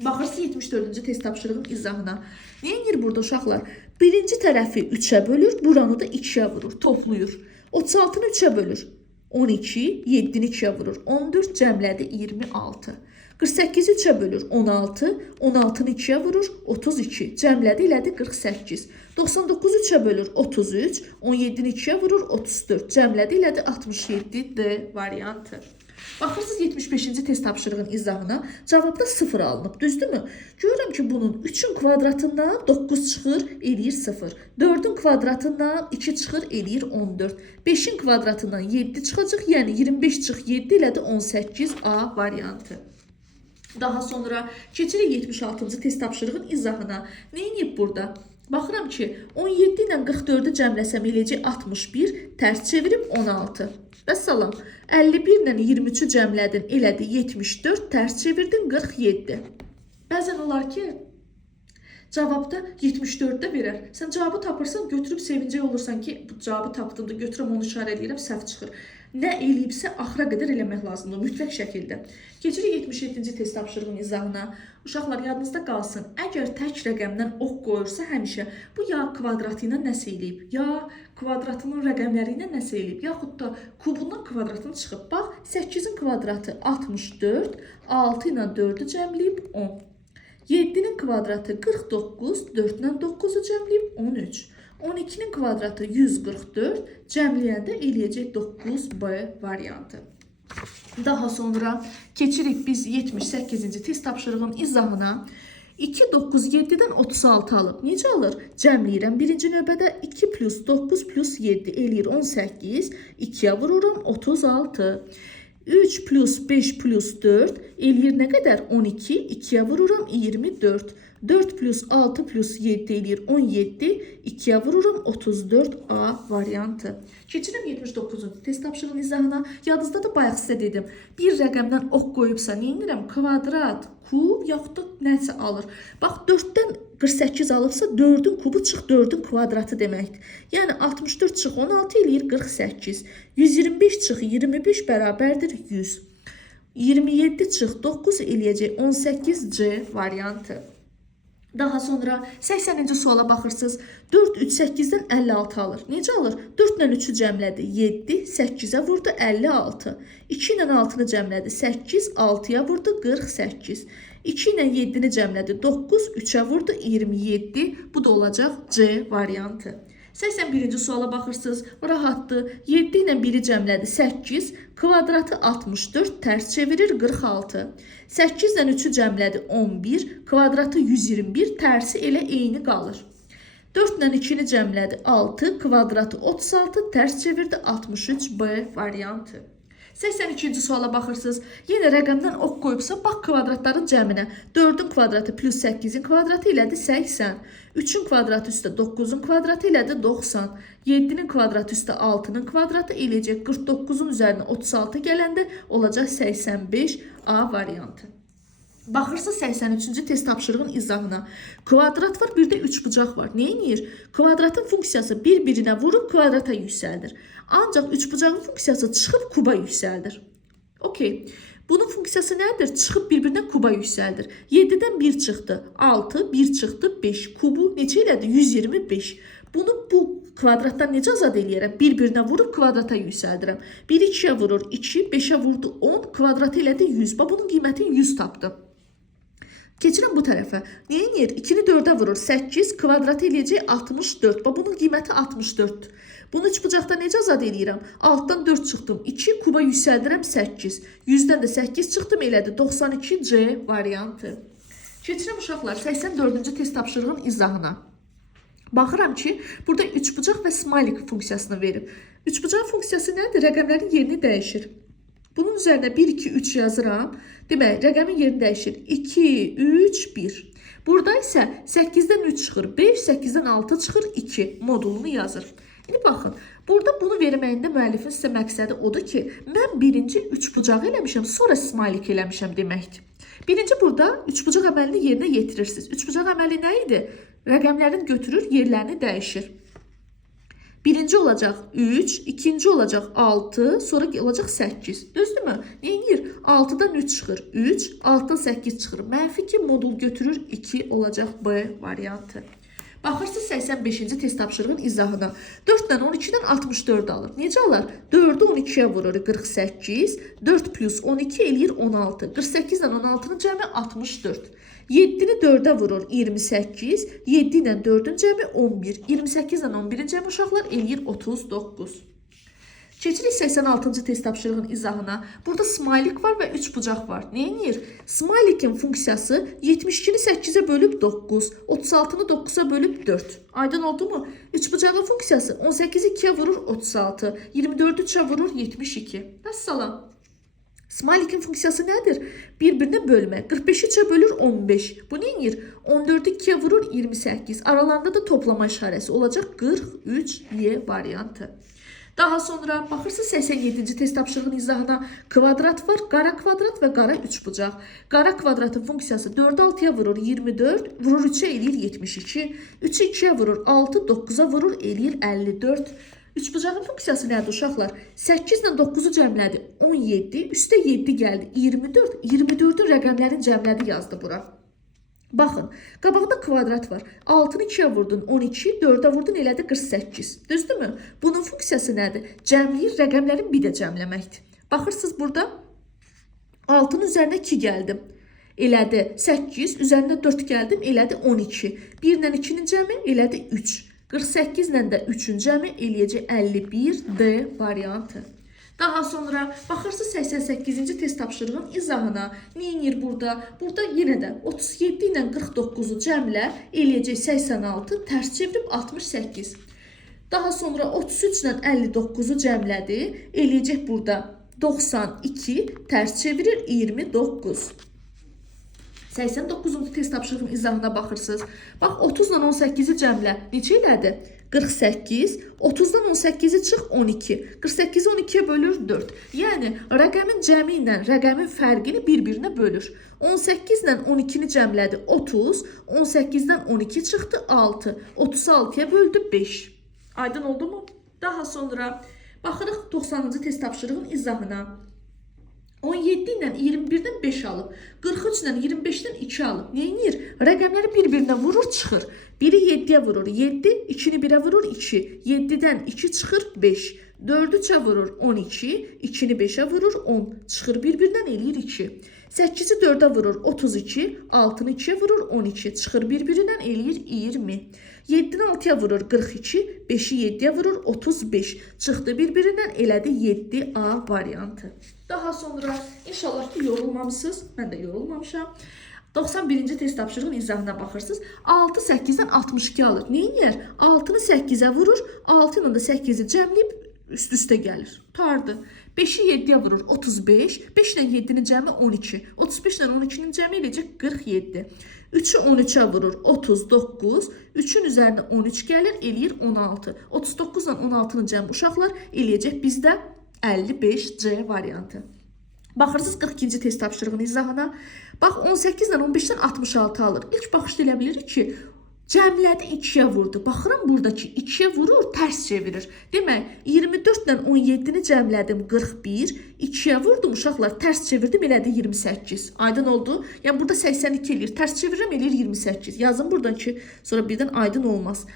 Baxırsınız 74-cü test tapşırığın izahına. Neyinir burada uşaqlar? Birinci tərəfi 3-ə bölür, buranı da 2-yə vurur, toplayır. 36-nı 3-ə bölür. 12, 7-ni 2-yə vurur. 14 cəmlədi 26. 48-i 3-ə bölür. 16, 16-nı 2-yə vurur. 32. Cəmlədi elədi 48. 99-u 3-ə bölür. 33, 17-ni 2-yə vurur. 34. Cəmlədi elədi 67 D variantı. Baxırsınız 75-ci test tapşırığın izahına. Cavabda 0 alınıb, düzdürmü? Görürəm ki bunun 3-ün kvadratından 9 çıxır, eləyir 0. 4-ün kvadratından 2 çıxır, eləyir 14. 5-in kvadratından 7 çıxacaq, yəni 25 çıx 7 elədi 18A variantı. Daha sonra keçirik 76-cı test tapşırığın izahına. Neyinib burada? Baxıram ki 17 ilə 44-ü cəmləsəm eləyəcək 61, tərs çevirib 16. Vəssalam, 51 ilə 23-ü cəmlədin, elədi 74, tərs çevirdin 47. Bəzən olar ki, cavabda 74-də verər. Sən cavabı tapırsan, götürüb sevincək olursan ki, bu cavabı tapdımda, götürəm onu işarə edirəm, səhv çıxır. nə eləyibsə axıra qədər eləmək lazımdır mütləq şəkildə. Keçirik 77-ci test tapşırığının izahına. Uşaqlar yadınızda qalsın. Əgər tək rəqəmdən ox qoyursa həmişə bu ya kvadratı ilə nəsə eləyib, ya kvadratının rəqəmləri ilə nəsə eləyib, yaxud da kubundan kvadratını çıxıb. Bax, 8-in kvadratı 64, 6 ilə 4-ü cəmləyib 10. 7-nin kvadratı 49, 4 ilə 9-u cəmləyib 13. 12-nin kvadratı 144, cəmləyəndə eləyəcək 9B variantı. Daha sonra keçirik biz 78-ci test tapşırığının izahına. 2, 9, 7-dən 36 alıb. Necə alır? Cəmləyirəm. Birinci növbədə 2 plus 9 plus 7 eləyir 18. 2-yə vururam 36. 3 plus 5 plus 4 eləyir nə qədər? 12. 2-yə vururam 24. 4 plus 6 plus 7 eləyir 17. 2-yə vururam 34A variantı. Keçirəm 79-cu test tapşırığının izahına. Yadınızda da bayaq sizə dedim. Bir rəqəmdən ox qoyubsa nə edirəm? Kvadrat, kub, yaxud da nəsə alır. Bax 4-dən 48 alıbsa 4-ün kubu çıx 4-ün kvadratı deməkdir. Yəni 64 çıx 16 eləyir 48. 125 çıx 25 bərabərdir 100. 27 çıx 9 eləyəcək 18C variantı. Daha sonra 80-ci suala baxırsınız. 4, 3, 8-dən 56 alır. Necə alır? 4 ilə 3-ü cəmlədi 7, 8-ə vurdu 56. 2 ilə 6-nı cəmlədi 8, 6-ya vurdu 48. 2 ilə 7-ni cəmlədi 9, 3-ə vurdu 27. Bu da olacaq C variantı. 81-ci suala baxırsınız. Rahatdır. 7 ilə 1-i cəmlədi 8, kvadratı 64, tərs çevirir 46. 8 ilə 3-ü cəmlədi 11, kvadratı 121, tərsi elə eyni qalır. 4 ilə 2-ni cəmlədi 6, kvadratı 36, tərs çevirdi 63B variantı. 82-ci suala baxırsınız. Yenə rəqəmdən ox qoyubsa, bax kvadratların cəminə. 4-ün kvadratı plus 8-in kvadratı elədi 80. 3-ün kvadratı üstə 9-un kvadratı elədi 90. 7-nin kvadratı üstə 6-nın kvadratı eləyəcək 49-un üzərinə 36 gələndə olacaq 85A variantı. Baxırsınız 83-cü test tapşırığın izahına. Kvadrat var, bir də üçbucaq var. Nə edir? Kvadratın funksiyası bir-birinə vurub kvadrata yüksəldir. Ancaq üçbucağın funksiyası çıxıb kuba yüksəldir. Okey. Bunun funksiyası nədir? Çıxıb bir-birinə kuba yüksəldir. 7-dən 1 çıxdı 6, 1 çıxdı 5. Kubu neçə elədi? 125. Bunu bu kvadratdan necə azad eləyərəm? Bir-birinə vurub kvadrata yüksəldirəm. 1 2-yə vurur 2, 5-ə vurdu 10, kvadratı elədi 100. Bunun qiyməti 100 tapdı. Keçirəm bu tərəfə. Nə edir? 2-ni 4-ə vurur 8, kvadratı eləyəcək 64. Bunun qiyməti 64. Bunu üçbucaqda necə azad eləyirəm? Altdan 4 çıxdım 2, kuba yüksəldirəm 8. 100-dən də 8 çıxdım elədi 92C variantı. Keçirəm uşaqlar 84-cü test tapşırığın izahına. Baxıram ki, burada üçbucaq və smailik funksiyasını verib. Üçbucaq funksiyası nədir? Rəqəmlərin yerini dəyişir. Bunun üzərinə 1, 2, 3 yazıram. Demək, rəqəmin yerini dəyişir. 2, 3, 1. Burada isə 8-dən 3 çıxır 5, 8-dən 6 çıxır 2 modulunu yazır. İndi baxın, burada bunu verməyində müəllifin sizə məqsədi odur ki, mən birinci üçbucağı eləmişəm, sonra smailik eləmişəm deməkdir. Birinci burada üçbucaq əməlini yerinə yetirirsiniz. Üçbucaq əməli nə idi? Rəqəmlərini götürür, yerlərini dəyişir. Birinci olacaq 3, ikinci olacaq 6, sonra olacaq 8. Düzdürmü? Neyir? 6-dan 3 çıxır 3, 6-dan 8 çıxır. -2 modul götürür 2 olacaq B variantı. Baxırsınız 85-ci test tapşırığın izahına. 4-dən 12-dən 64 alır. Necə alır? 4-ü 12-yə vurur 48, 4 plus 12 eləyir 16. 48-dən 16-nın cəmi 64. 7-ni 4-ə vurur 28, 7 ilə 4-ün cəmi 11. 28-dən 11-in cəmi uşaqlar eləyir 39. Keçirik 86-cı test tapşırığın izahına. Burada smailik var və üçbucaq var. Neyinir? Smailikin funksiyası 72-ni 8-ə bölüb 9, 36-nı 9-a bölüb 4. Aydın oldu mu? Üçbucağın funksiyası 18-i 2-yə vurur 36, 24-ü 3-ə vurur 72. Vəssalam. Smailikin funksiyası nədir? Bir-birinə bölmə. 45-i 3-ə bölür 15. Bu neyinir? 14-ü 2-yə vurur 28. Aralarında da toplama işarəsi olacaq 43Y variantı. Daha sonra baxırsınız 87-ci test tapşırığının izahına. Kvadrat var, qara kvadrat və qara üçbucaq. Qara kvadratın funksiyası 4-ü 6-ya vurur 24, vurur 3-ə eləyir 72. 3-ü 2-yə vurur 6, 9-a vurur eləyir 54. Üçbucağın funksiyası nədir uşaqlar? 8 ilə 9-u cəmlədi 17, üstə 7 gəldi 24, 24-ün rəqəmlərin cəmlədi yazdı bura. Baxın, qabağında kvadrat var. 6-nı 2-yə vurdun 12, 4-ə vurdun elədi 48. Düzdürmü? Bunun funksiyası nədir? Cəmləyir, rəqəmlərin bir də cəmləməkdir. Baxırsınız burada 6-nın üzərinə 2 gəldim. Elədi 8, üzərində 4 gəldim, elədi 12. 1 ilə 2-nin cəmi elədi 3. 48 ilə də 3-ün cəmi eləyəcək 51 D variantı. Daha sonra baxırsınız 88-ci test tapşırığın izahına. Neyinir burada? Burada yenə də 37 ilə 49-u cəmlə eləyəcək 86, tərs çevirib 68. Daha sonra 33 ilə 59-u cəmlədi, eləyəcək burada 92, tərs çevirir 29. 89-cu test tapşırığın izahına baxırsınız. Bax 30 ilə 18-i cəmlə neçə elədi? 48, 30-dan 18-i çıx 12, 48-i 12-yə bölür 4. Yəni, rəqəmin cəmi ilə rəqəmin fərqini bir-birinə bölür. 18 ilə 12-ni cəmlədi 30, 18-dən 12 çıxdı 6, 36-ya böldü 5. Aydın oldu mu? Daha sonra baxırıq 90-cı test tapşırığın izahına. 17 ilə 21-dən 5 alıb, 43 ilə 25-dən 2 alıb. Neyinir? Rəqəmləri bir-birinə vurur, çıxır. 1-i 7-yə vurur, 7, 2-ni 1-ə vurur, 2. 7-dən 2 çıxır, 5. 4-ü 3-ə vurur, 12. 2-ni 5-ə vurur, 10. Çıxır bir-birindən eləyir 2. 8-i 4-ə vurur, 32. 6-nı 2-yə vurur, 12. Çıxır bir-birindən eləyir 20. 7-ni 6-ya vurur, 42. 5-i 7-yə vurur, 35. Çıxdı bir-birindən elədi 7A variantı. Daha sonra inşallah ki yorulmamışsınız. Mən də yorulmamışam. 91-ci test tapşırığın izahına baxırsınız. 6 8-dən 62 alır. Neyinir? 6-nı 8-ə vurur, 6 ilə də 8-i cəmləyib üst-üstə gəlir. Tardı. 5-i 7-yə vurur, 35. 5 ilə 7-nin cəmi 12. 35 ilə 12-nin cəmi eləyəcək 47. 3-ü 13-ə vurur, 39. 3-ün üzərinə 13 gəlir, eləyir 16. 39 ilə 16-nın cəmi uşaqlar eləyəcək bizdə 55C variantı. Baxırsınız 42-ci test tapşırığının izahına. Bax 18 ilə 15-dən 66 alır. İlk baxışda elə bilirik ki, cəmlədi 2-yə vurdu. Baxıram buradakı 2-yə vurur, tərs çevirir. Demək, 24 ilə 17-ni cəmlədim 41, 2-yə vurdum uşaqlar, tərs çevirdim, elədi 28. Aydın oldu? Yəni burada 82 eləyir, tərs çevirirəm, eləyir 28. Yazın buradan ki, sonra birdən aydın olmaz.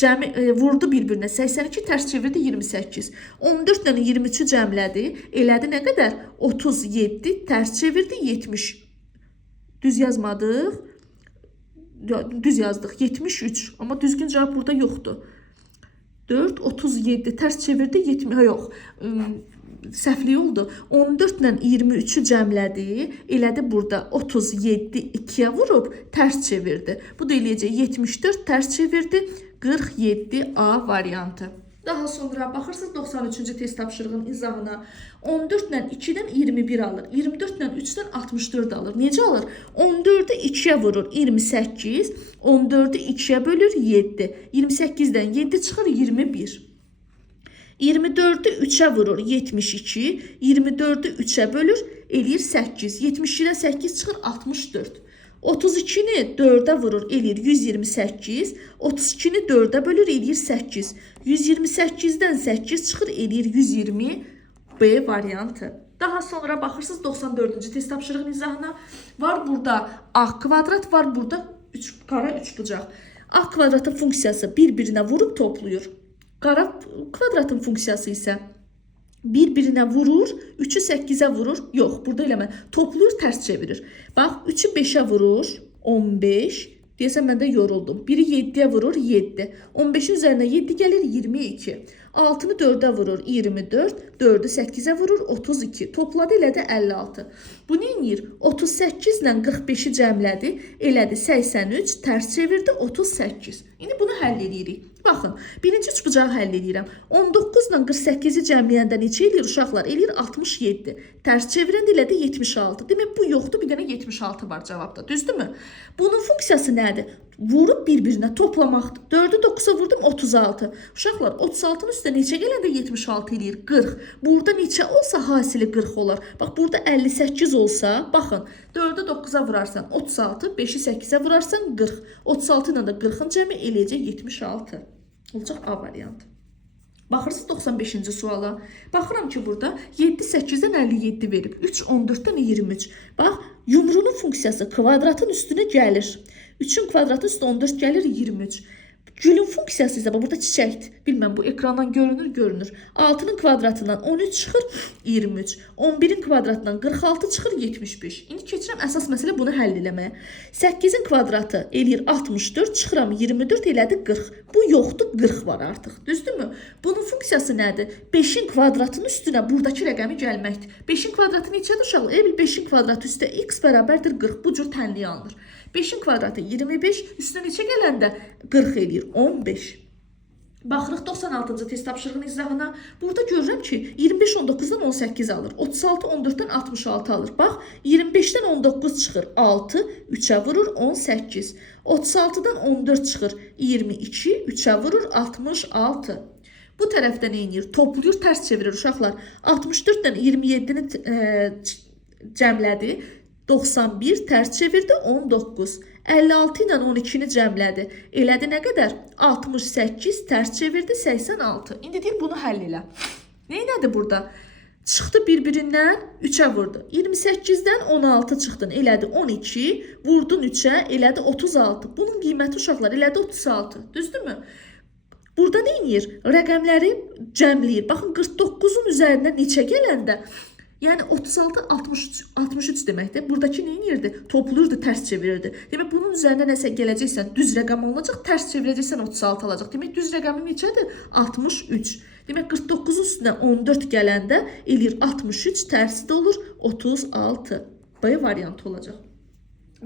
Cəmi vurdu bir-birinə 82, tərs çevirdi 28. 14 ilə 23-ü cəmlədi, elədi nə qədər? 37, tərs çevirdi 70. Düz yazmadıq. Düz yazdıq 73, amma düzgün cavab burada yoxdur. 4, 37, tərs çevirdi 70, yox, səhvli oldu. 14 ilə 23-ü cəmlədi, elədi burada 37, 2-yə vurub, tərs çevirdi. Bu da eləyəcək 74, tərs çevirdi 47A variantı. Daha sonra baxırsınız 93-cü test tapşırığının izahına. 14 ilə 2-dən 21 alır. 24 ilə 3-dən 64 alır. Necə alır? 14-ü 2-yə vurur 28. 14-ü 2-yə bölür 7. 28-dən 7 çıxır 21. 24-ü 3-ə vurur 72. 24-ü 3-ə bölür eləyir 8. 72-dən 8 çıxır 64. 32-ni 4-ə vurur, eləyir 128. 32-ni 4-ə bölür, eləyir 8. 128-dən 8 çıxır, eləyir 120. B variantı. Daha sonra baxırsınız 94-cü test tapşırığının izahına. Var burada A kvadrat, var burada qara üçbucaq. A kvadratın funksiyası bir-birinə vurub toplayır. Qara kvadratın funksiyası isə bir-birinə vurur, 3-ü 8-ə vurur. Yox, burada eləmə. Toplayır, tərs çevirir. Bax, 3-ü 5-ə vurur, 15. Deyəsən, mən də yoruldum. 1-i 7-yə vurur, 7. 15-in üzərinə 7 gəlir, 22. 6-nı 4-ə vurur, 24. 4-ü 8-ə vurur, 32. Topladı, elədi 56. Bu neyinir? 38 ilə 45-i cəmlədi, elədi 83, tərs çevirdi 38. İndi bunu həll edirik. Baxın, birinci üçbucağı həll edirəm. 19 ilə 48-i cəmləyəndə neçə eləyir uşaqlar? Eləyir 67. Tərs çevirəndə elədi 76. Demək, bu yoxdur, bir dənə 76 var cavabda. Düzdürmü? Bunun funksiyası nədir? Vurub bir-birinə toplamaqdır. 4-ü 9-a vurdum 36. Uşaqlar, 36-nın üstə neçə gələndə 76 eləyir? 40. Burada neçə olsa hasili 40 olar. Bax, burada 58 olsa, baxın, 4-ü 9-a vurarsan 36, 5-i 8-ə vurarsan 40. 36 ilə də 40-ın cəmi eləyəcək 76. Olacaq A variantı. Baxırsınız 95-ci suala. Baxıram ki, burada 7 8-dən 57 verib. 3 14-dən 23. Bax, yumrunun funksiyası kvadratın üstünə gəlir. 3-ün kvadratı üstə 14 gəlir 23. Gülün funksiyası isə burada çiçəkdir. Bilməm, bu ekrandan görünür. 6-nın kvadratından 13 çıxır 23. 11-in kvadratından 46 çıxır 75. İndi keçirəm əsas məsələ bunu həll eləməyə. 8-in kvadratı eləyir 64, çıxıram 24 elədi 40. Bu yoxdur, 40 var artıq. Düzdürmü? Bunun funksiyası nədir? 5-in kvadratının üstünə buradakı rəqəmi gəlməkdir. 5-in kvadratı neçədir uşaqlar? 5-in kvadratı üstə x bərabərdir 40. Bu cür tənliyə alınır. 5-in kvadratı 25, üstünə neçə gələndə 40 eləyir 15. Baxırıq 96-cı test tapşırığının izahına. Burada görürəm ki, 25 19-dan 18 alır. 36 14-dən 66 alır. Bax, 25-dən 19 çıxır 6, 3-ə vurur 18. 36-dan 14 çıxır 22, 3-ə vurur 66. Bu tərəfdən eynir, toplayır, tərs çevirir uşaqlar. 64-dən 27-ni cəmlədi. 91 tərs çevirdi 19. 56 ilə 12-ni cəmlədi. Elədi nə qədər? 68 tərs çevirdi 86. İndi deyir bunu həll elə. Neynədir burada? Çıxdı bir-birindən 3-ə vurdu. 28-dən 16 çıxdın. Elədi 12. Vurdun 3-ə. Elədi 36. Bunun qiyməti uşaqlar elədi 36. Düzdürmü? Burada neynir? Rəqəmləri cəmləyir. Baxın 49-un üzərindən neçə gələndə yəni 36 63 deməkdir. Buradakı nə edirdi? Toplayırdı, tərs çevirirdi. Demək bunun üzərinə nəsə gələcəksən, düz rəqəm alınacaq, tərs çevirəcəksən 36 alacaq. Demək düz rəqəmi neçədir? 63. Demək 49-un üstünə 14 gələndə eləyir 63, tərsi də olur 36. B variantı olacaq.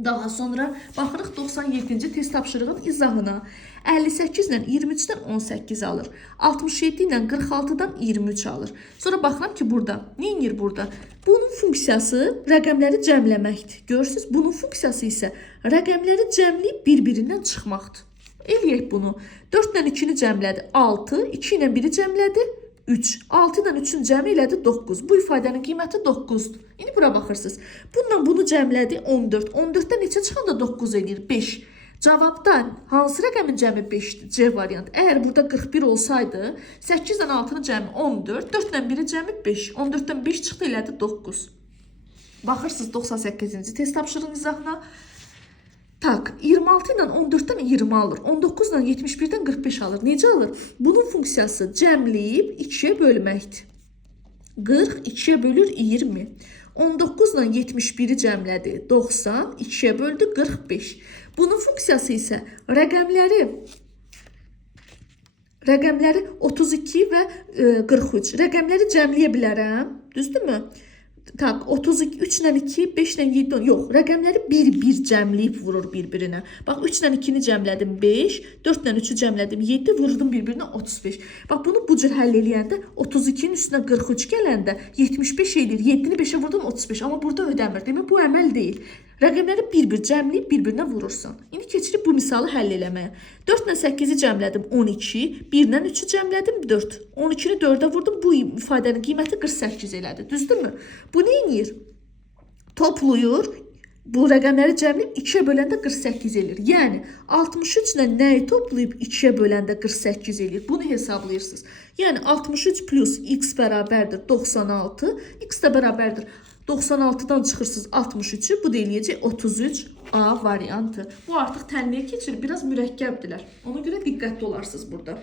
Daha sonra baxırıq 97-ci test tapşırığın izahına. 58 ilə 23-dən 18 alır. 67 ilə 46-dan 23 alır. Sonra baxıram ki, burada nə edir burada? Bunun funksiyası rəqəmləri cəmləməkdir. Görürsünüz, bunun funksiyası isə rəqəmləri cəmləyib bir-birindən çıxmaqdır. Eləyək bunu. 4 ilə 2-ni cəmlədi 6, 2 ilə 1-i cəmlədi 3. 6 ilə 3-ün cəmi elədi 9. Bu ifadənin qiyməti 9-dur. İndi bura baxırsınız. Bununla bunu cəmlədi 14. 14-dən neçə çıxanda 9 eləyir? 5. Cavabdan hansı rəqəmin cəmi 5-dir? C variant. Əgər burada 41 olsaydı, 8 ilə 6-nın cəmi 14, 4 ilə 1-i cəmi 5. 14-dən 5 çıxdı elədi 9. Baxırsınız 98-ci test tapşırığın izahına. Tak, 26 ilə 14-dən 20 alır. 19 ilə 71-dən 45 alır. Necə alır? Bunun funksiyası cəmləyib 2-yə bölməkdir. 40 2-yə bölür 20. 19 ilə 71-i cəmlədi 90, 2-yə böldü 45. Bunun funksiyası isə rəqəmləri 32 və 43. Rəqəmləri cəmləyə bilərəm. Düzdürmü? Tak, 32, 3 ilə 2, 5 ilə 7, yox, rəqəmləri bir-bir cəmləyib vurur bir-birinə. Bax, 3 ilə 2-ni cəmlədim 5, 4 ilə 3-ü cəmlədim 7, vurdum bir-birinə 35. Bax, bunu bu cür həll eləyəndə 32-nin üstünə 43 gələndə 75 eləyir. 7-ni 5-ə vurdum 35, amma burada ödəmir. Demək, bu əməl deyil. Rəqəmləri bir-bir cəmləyib bir-birinə vurursan. İndi keçirib bu misalı həll eləməyə. 4 ilə 8-i cəmlədim 12, 1 ilə 3-ü cəmlədim 4. 12-ni 4-ə vurdum, bu ifadənin qiyməti 48 elədi. Düzdürmü? Bu nə edir? Toplayır, bu rəqəmləri cəmləyib 2-yə böləndə 48 eləyir. Yəni 63 ilə nəyi toplayıb 2-yə böləndə 48 eləyir? Bunu hesablayırsınız. Yəni 63 plus x bərabərdir 96, x də bərabərdir 96-dan çıxırsınız 63-ü, bu da eləyəcək 33A variantı. Bu artıq tənliyə keçir, biraz mürəkkəbdirlər. Ona görə diqqətli olarsınız burada.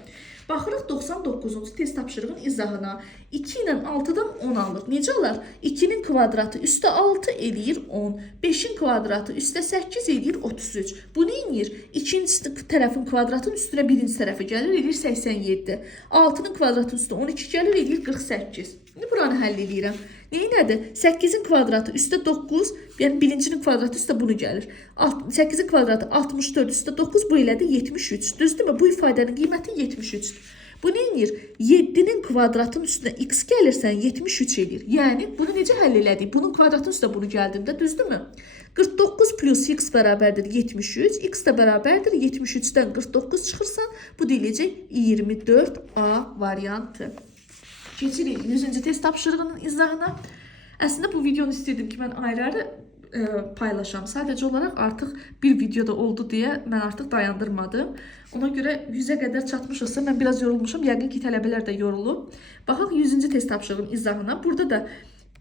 Baxırıq 99-cu test tapşırığın izahına. 2 ilə 6-dan 10 alır. Necə alır? 2-nin kvadratı üstə 6 eləyir 10. 5-in kvadratı üstə 8 eləyir 33. Bu nə edir? İkinci tərəfin kvadratının üstünə birinci tərəfi gəlir, eləyir 87. 6-nın kvadratı üstə 12 gəlir, eləyir 48. İndi buranı həll edirəm. Neynədir? 8-in kvadratı üstə 9, yəni birincinin kvadratı üstə bunu gəlir. 8-in kvadratı 64 üstə 9, bu elədir 73. Düzdürmü? Bu ifadənin qiyməti 73-dür. Bu neyir? 7-nin kvadratının üstünə x gəlirsən 73 edir. Yəni, bunu necə həll elədik? Bunun kvadratının üstə bunu gəldiyində, düzdürmü? 49 plus x bərabərdir 73, x də bərabərdir 73-dən 49 çıxırsan, bu deyiləcək 24A variantı. Keçirik 100-cü test tapşırığının izahına. Əslində bu videonu istəyirdim ki, mən ayrı-ayrı paylaşam. Sadəcə olaraq artıq bir videoda oldu deyə mən artıq dayandırmadım. Ona görə 100-ə qədər çatmışıqsa mən biraz yorulmuşam. Yəqin ki, tələbələr də yorulub. Baxaq 100-cü test tapşırığın izahına. Burada da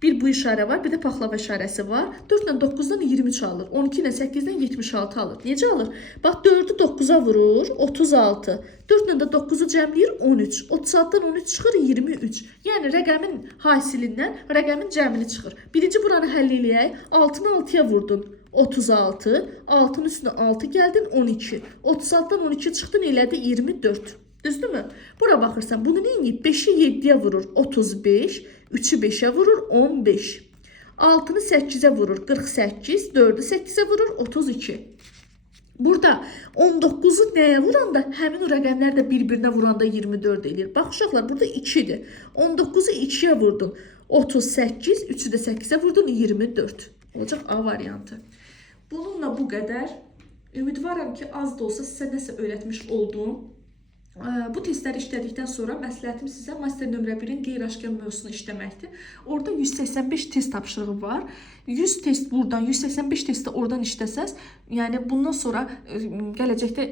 bir bu işarə var, bir də paxlava işarəsi var. 4 ilə 9-dan 23 alır. 12 ilə 8-dən 76 alır. Necə alır? Bax 4-ü 9-a vurur, 36. 4 ilə də 9-u cəmləyir, 13. 36-dan 13 çıxır, 23. Yəni rəqəmin hasilindən rəqəmin cəmini çıxır. Birinci buranı həll eləyək. 6-nı 6-ya vurdun, 36. 6-nın üstünə 6 gəldin, 12. 36-dan 12 çıxdın, elədi 24. Düzdürmü? Bura baxırsan, bunu neyini? 5-i 7-yə vurur, 35. 3'ü 5'e vurur, 15. 6'nı 8'e vurur, 48. 4'ü 8'e vurur, 32. Burada 19'u nəyə vuranda, həmin o rəqəmlər də bir-birinə vuranda 24 eləyir. Bax, uşaqlar, burada 2-dir. 19'u 2'ye vurdun, 38. 3'ü də 8'e vurdun, 24. Olacaq A variantı. Bununla bu qədər. Ümidvaram ki, az da olsa sizə nəsə öyrətmiş oldum. Bu testləri işlədikdən sonra məsləhətim sizə master nömrə 1-in qeyri-aşkar mövzusunu işləməkdir. Orada 185 test tapşırığı var. 100 test buradan, 185 testi oradan işləsəz, yəni bundan sonra gələcəkdə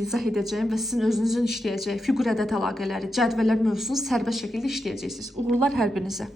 izah edəcəyim və sizin özünüzün işləyəcəyi fiqur ədəd əlaqələri, cədvəllər mövzusunu sərbəst şəkildə işləyəcəksiniz. Uğurlar hər birinizə.